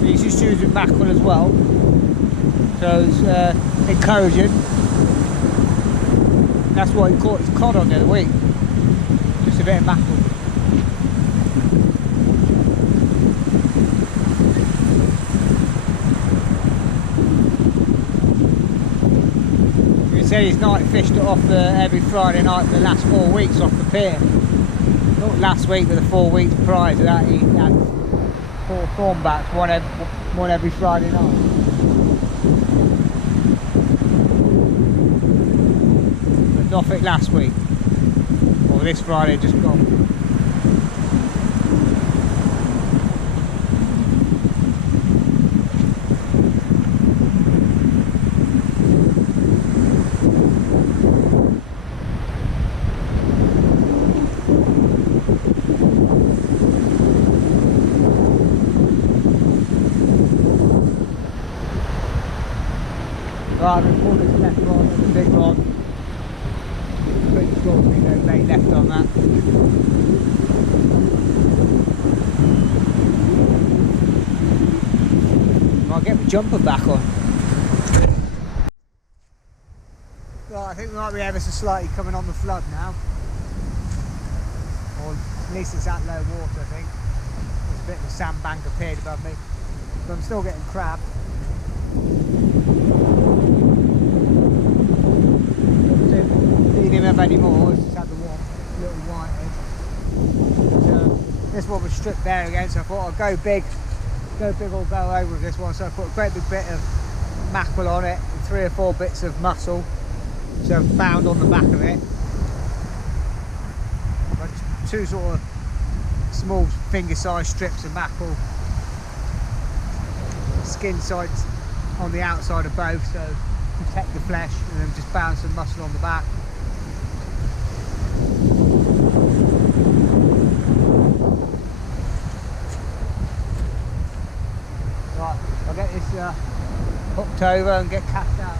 He's just using mackerel as well. So it's encouraging. That's what he caught his cod on the other week. Just a bit of mackerel. He said he's night fished it off every Friday night for the last 4 weeks off the pier. Not last week, but the 4 weeks prior to that, he had 4 thornbacks, one every Friday night. Nothing last week, or this Friday just gone. Right, I'm going to pull this left rod and the big rod. Pretty sure there's no lay left on that. Might get the jumper back on. Right, I think we might be ever so slightly coming on the flood now. Or at least it's at low water, I think. There's a bit of a sandbank appeared above me. But I'm still getting crab. Didn't even have any more, it's just had the one little whitehead. So this one was stripped bare again, so I thought I'd go big or go over with this one. So I put a great big bit of mackerel on it and 3 or 4 bits of mussel, so found on the back of it. But 2 sort of small finger-sized strips of mackerel, skin sides on the outside of both, so protect the flesh, and then just bound some mussel on the back. Right, I'll get this hooked over and get cast out.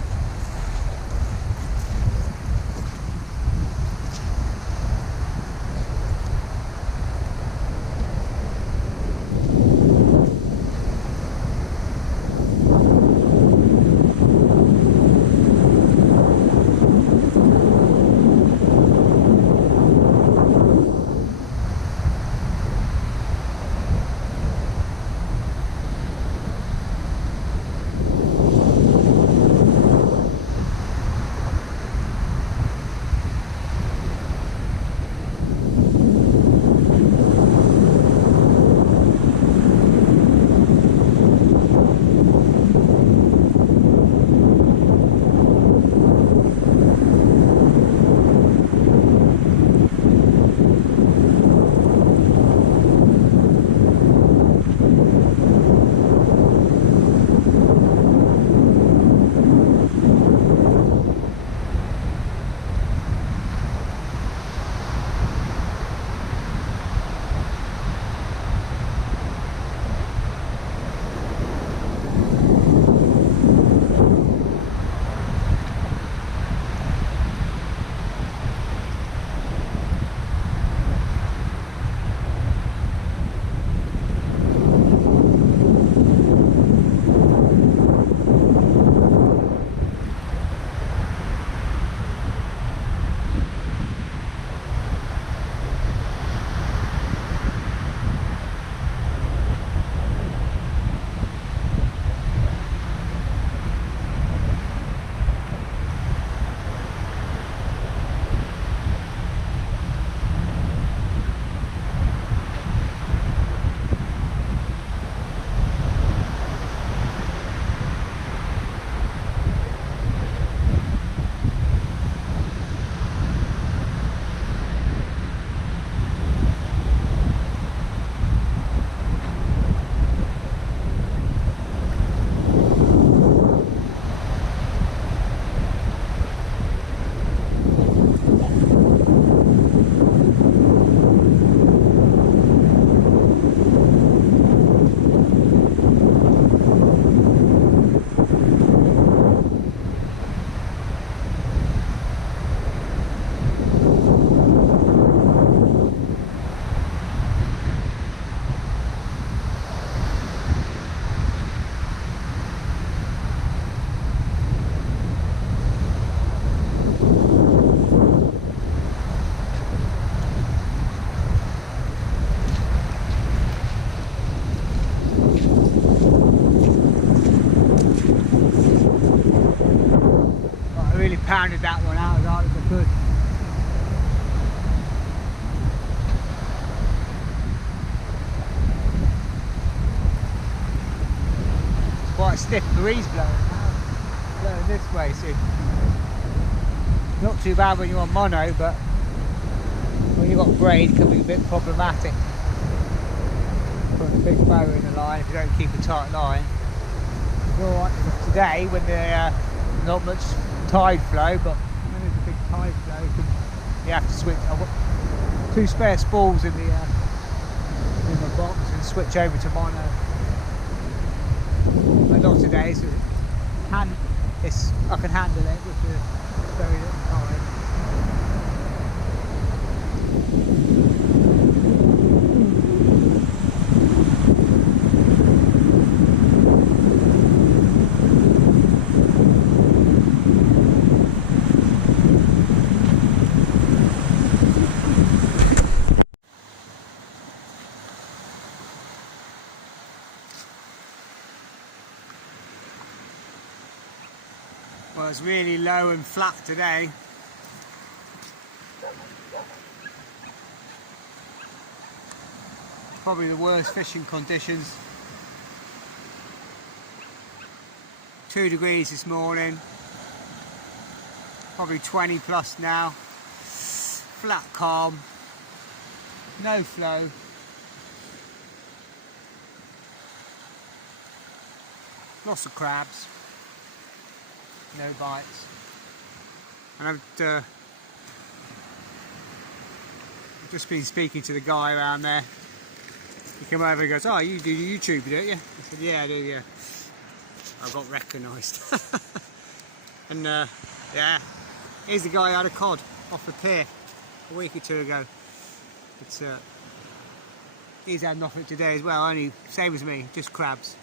pounded that one out as hard as I could. It's quite a stiff breeze blowing now, blowing this way, so not too bad when you're on mono, but when you've got braid it can be a bit problematic. Putting a big bow in the line if you don't keep a tight line. Alright, today when there's not much tide flow, but when there's a big tide flow you have to switch. I've got 2 spare spools in the in the box and switch over to mono. But not today, so I can handle it with the very little tide. Well, it's really low and flat today. Probably the worst fishing conditions. 2 degrees this morning. Probably 20 plus now. Flat calm. No flow. Lots of crabs. No bites. And I've just been speaking to the guy around there. He came over and goes, "Oh, you do YouTube, don't you?" I said, "Yeah, I do, yeah." I got recognised. And yeah, here's the guy who had a cod off the pier a week or 2 ago. It's he's had nothing today as well, only same as me, just crabs.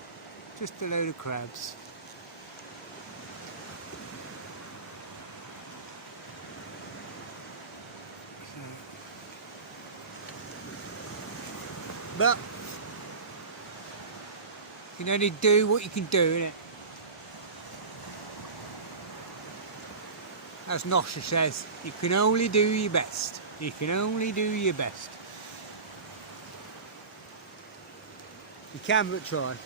Just a load of crabs. But you can only do what you can do, innit? As Nosha says, you can only do your best. You can only do your best. You can but try.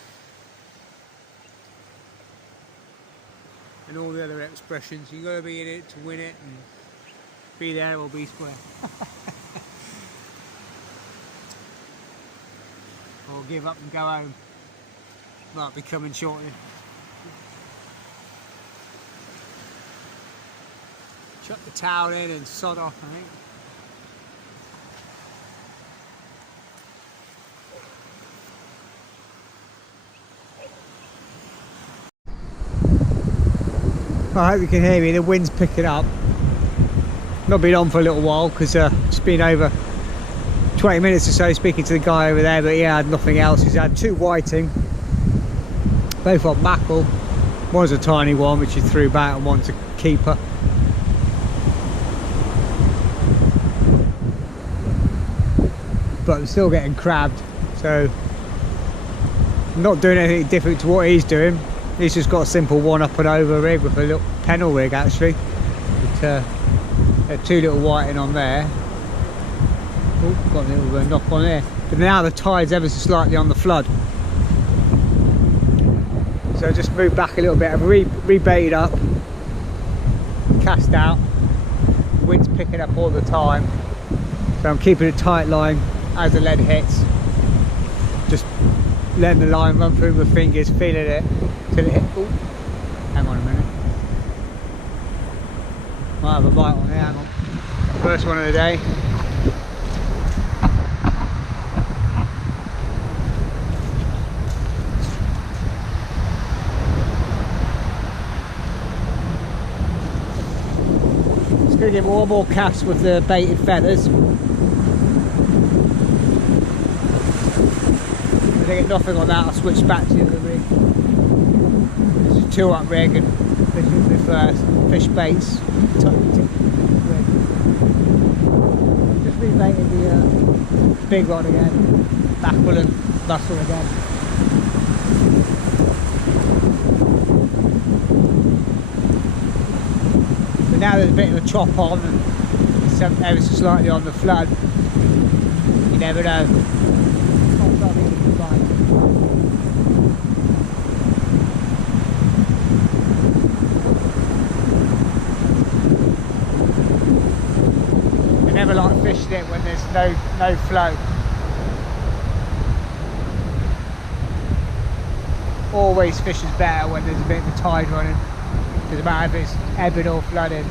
And all the other expressions, you gotta be in it to win it, and be there or be square. Or give up and go home. Might be coming shortly. Chuck the towel in and sod off, I think. I hope you can hear me, the wind's picking up. Not been on for a little while because it's been over 20 minutes or so speaking to the guy over there, but he had nothing else. He's had 2 whiting, both on mackerel. One's a tiny one which he threw back and one's a keeper. But I'm still getting crabbed, so I'm not doing anything different to what he's doing. He's just got a simple one up and over rig with a little pennel rig actually. But, 2 little whiting on there. Oh, got a little knock on there. But now the tide's ever so slightly on the flood. So I just moved back a little bit. I've rebaited up, cast out. The wind's picking up all the time. So I'm keeping a tight line as the lead hits. Just letting the line run through my fingers, feeling it till it hits. Oh, hang on a minute. Might have a bite on there, hang on. First one of the day. Just going to give one more cast with the baited feathers. If I get nothing on that, I'll switch back to the other rig. This is a 2-up rig and this is the first fish baits. Just rebaited the big rod again, mackerel and mussel again. now there's a bit of a chop on and some ever so slightly on the flood. You never know. I never like fishing it when there's no flow. Always fish is better when there's a bit of a tide running. Doesn't matter if it's ebbing or flooding.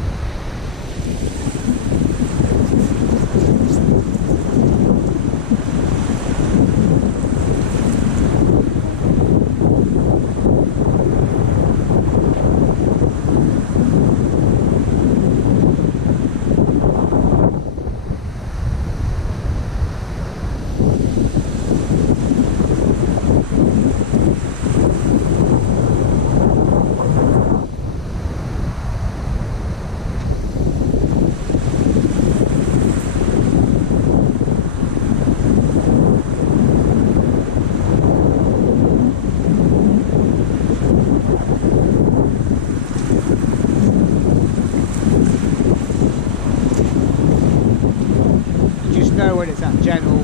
When it's that gentle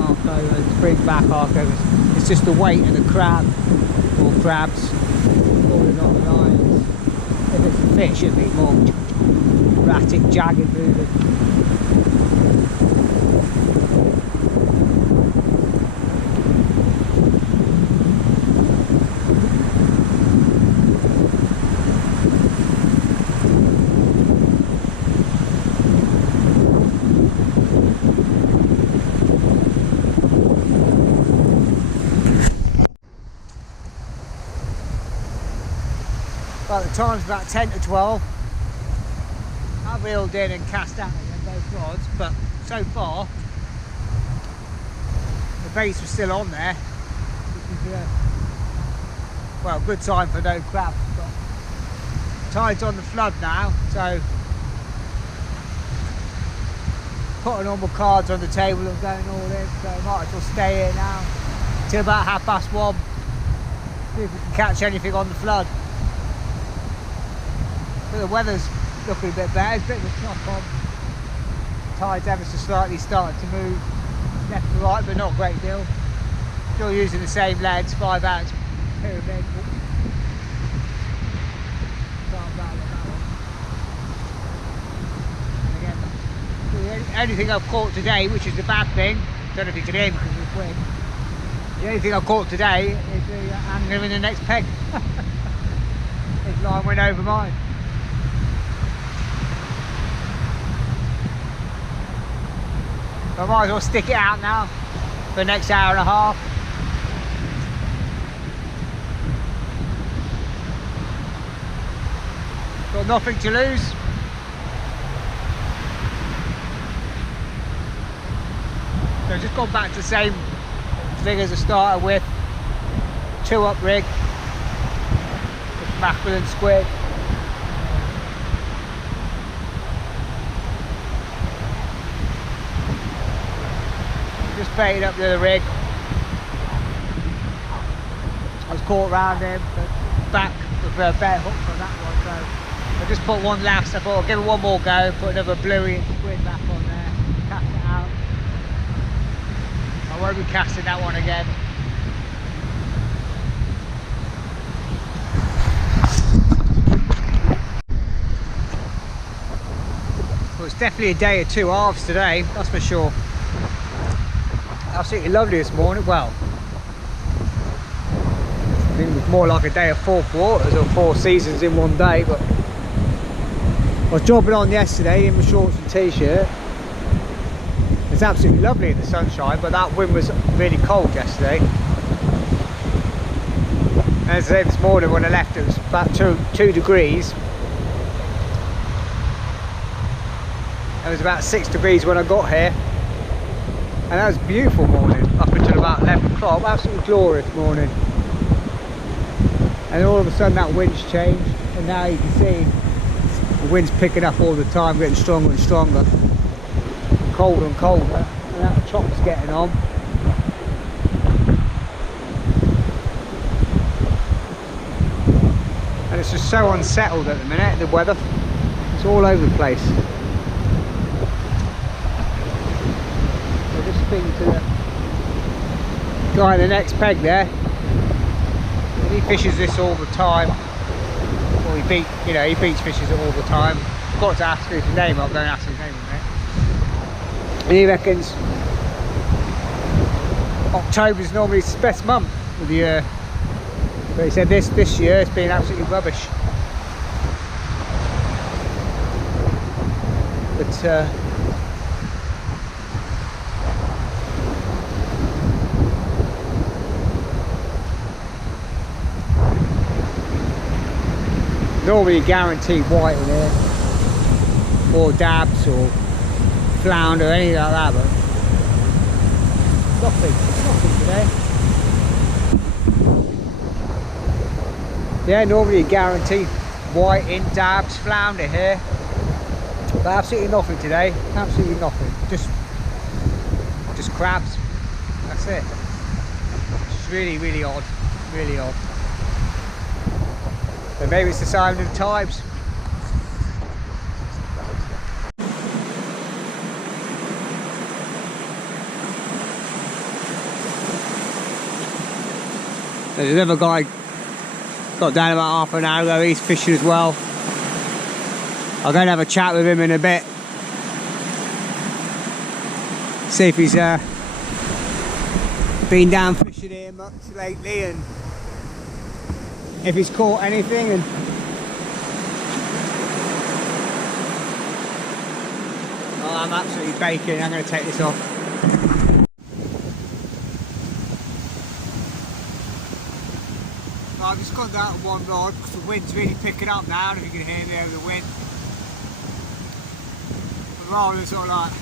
arc over, spring back arc over, it's just the weight of the crab or crabs falling on the lines. If it's a fish, it'd be more erratic, jagged moving. Well, the time's about 10 to 12. I've reeled in and cast out again both rods, but so far the baits were still on there, which is well, good time for no crabs. But tide's on the flood now, so putting all my cards on the table and going all in, so I might as well stay here now till about 1:30. See if we can catch anything on the flood. But the weather's looking a bit better, there's a bit of a chop on. Tide's ever so slightly started to move left to right, but not a great deal. Still using the same leads, 5-ounce pyramid. Again, the only thing I've caught today, which is the bad thing, don't know if you can hear me because of the wind. The only thing I've caught today is the angler in the next peg. His line went over mine. I might as well stick it out now for the next hour and a half. Got nothing to lose. So I've just gone back to the same thing as I started with. 2-up rig, with mackerel and squid. Just baited up the other rig. I was caught around him, but back with a bare hook on that one, so I just put one last. I thought I'll give it one more go, put another bluey and squid back on there, cast it out. I won't be casting that one again. Well, it's definitely a day of two halves today, that's for sure. Absolutely lovely this morning. Well, I think it was more like a day of 4 quarters or 4 seasons in one day, but I was jobbing on yesterday in my shorts and t-shirt. It's absolutely lovely in the sunshine, but that wind was really cold yesterday. And as I said this morning when I left, it was about 2 degrees. It was about 6 degrees when I got here. And that was a beautiful morning, up until about 11 o'clock, absolutely glorious morning. And all of a sudden that wind's changed, and now you can see the wind's picking up all the time, getting stronger and stronger. Colder and colder, and that chop's getting on. And it's just so unsettled at the minute, the weather. It's It's all over the place. I'll just speak to the guy in the next peg there. He fishes this all the time. Well, he beach fishes it all the time. I've got to ask his name. I'll go and ask his name in a minute. And he reckons October's normally his best month of the year. But he said this year it's been absolutely rubbish. But normally guaranteed white in here, or dabs, or flounder, anything like that, but nothing today. Yeah, normally guaranteed white in, dabs, flounder here, but absolutely nothing today. Absolutely nothing. Just crabs. That's it. It's really, really odd. Really odd. But maybe it's the sign of the times. There's another guy got down about half an hour ago. He's fishing as well. I'll go and have a chat with him in a bit. See if he's been down fishing here much lately, and if he's caught anything. And oh, I'm absolutely baking. I'm going to take this off. I've just got that one rod because the wind's really picking up now. I don't know if you can hear me over the wind. I'd rather sort of like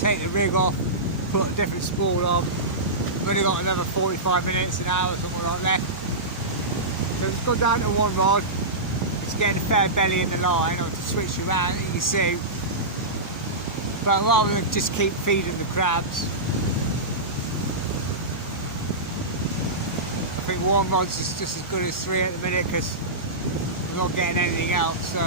take the rig off, put a different spool on. I've only got another 45 minutes, an hour, something like that. So it's gone down to one rod. It's getting a fair belly in the line, or to switch around, you can see. But rather than just keep feeding the crabs, I think one rod's just as good as three at the minute because we're not getting anything else. So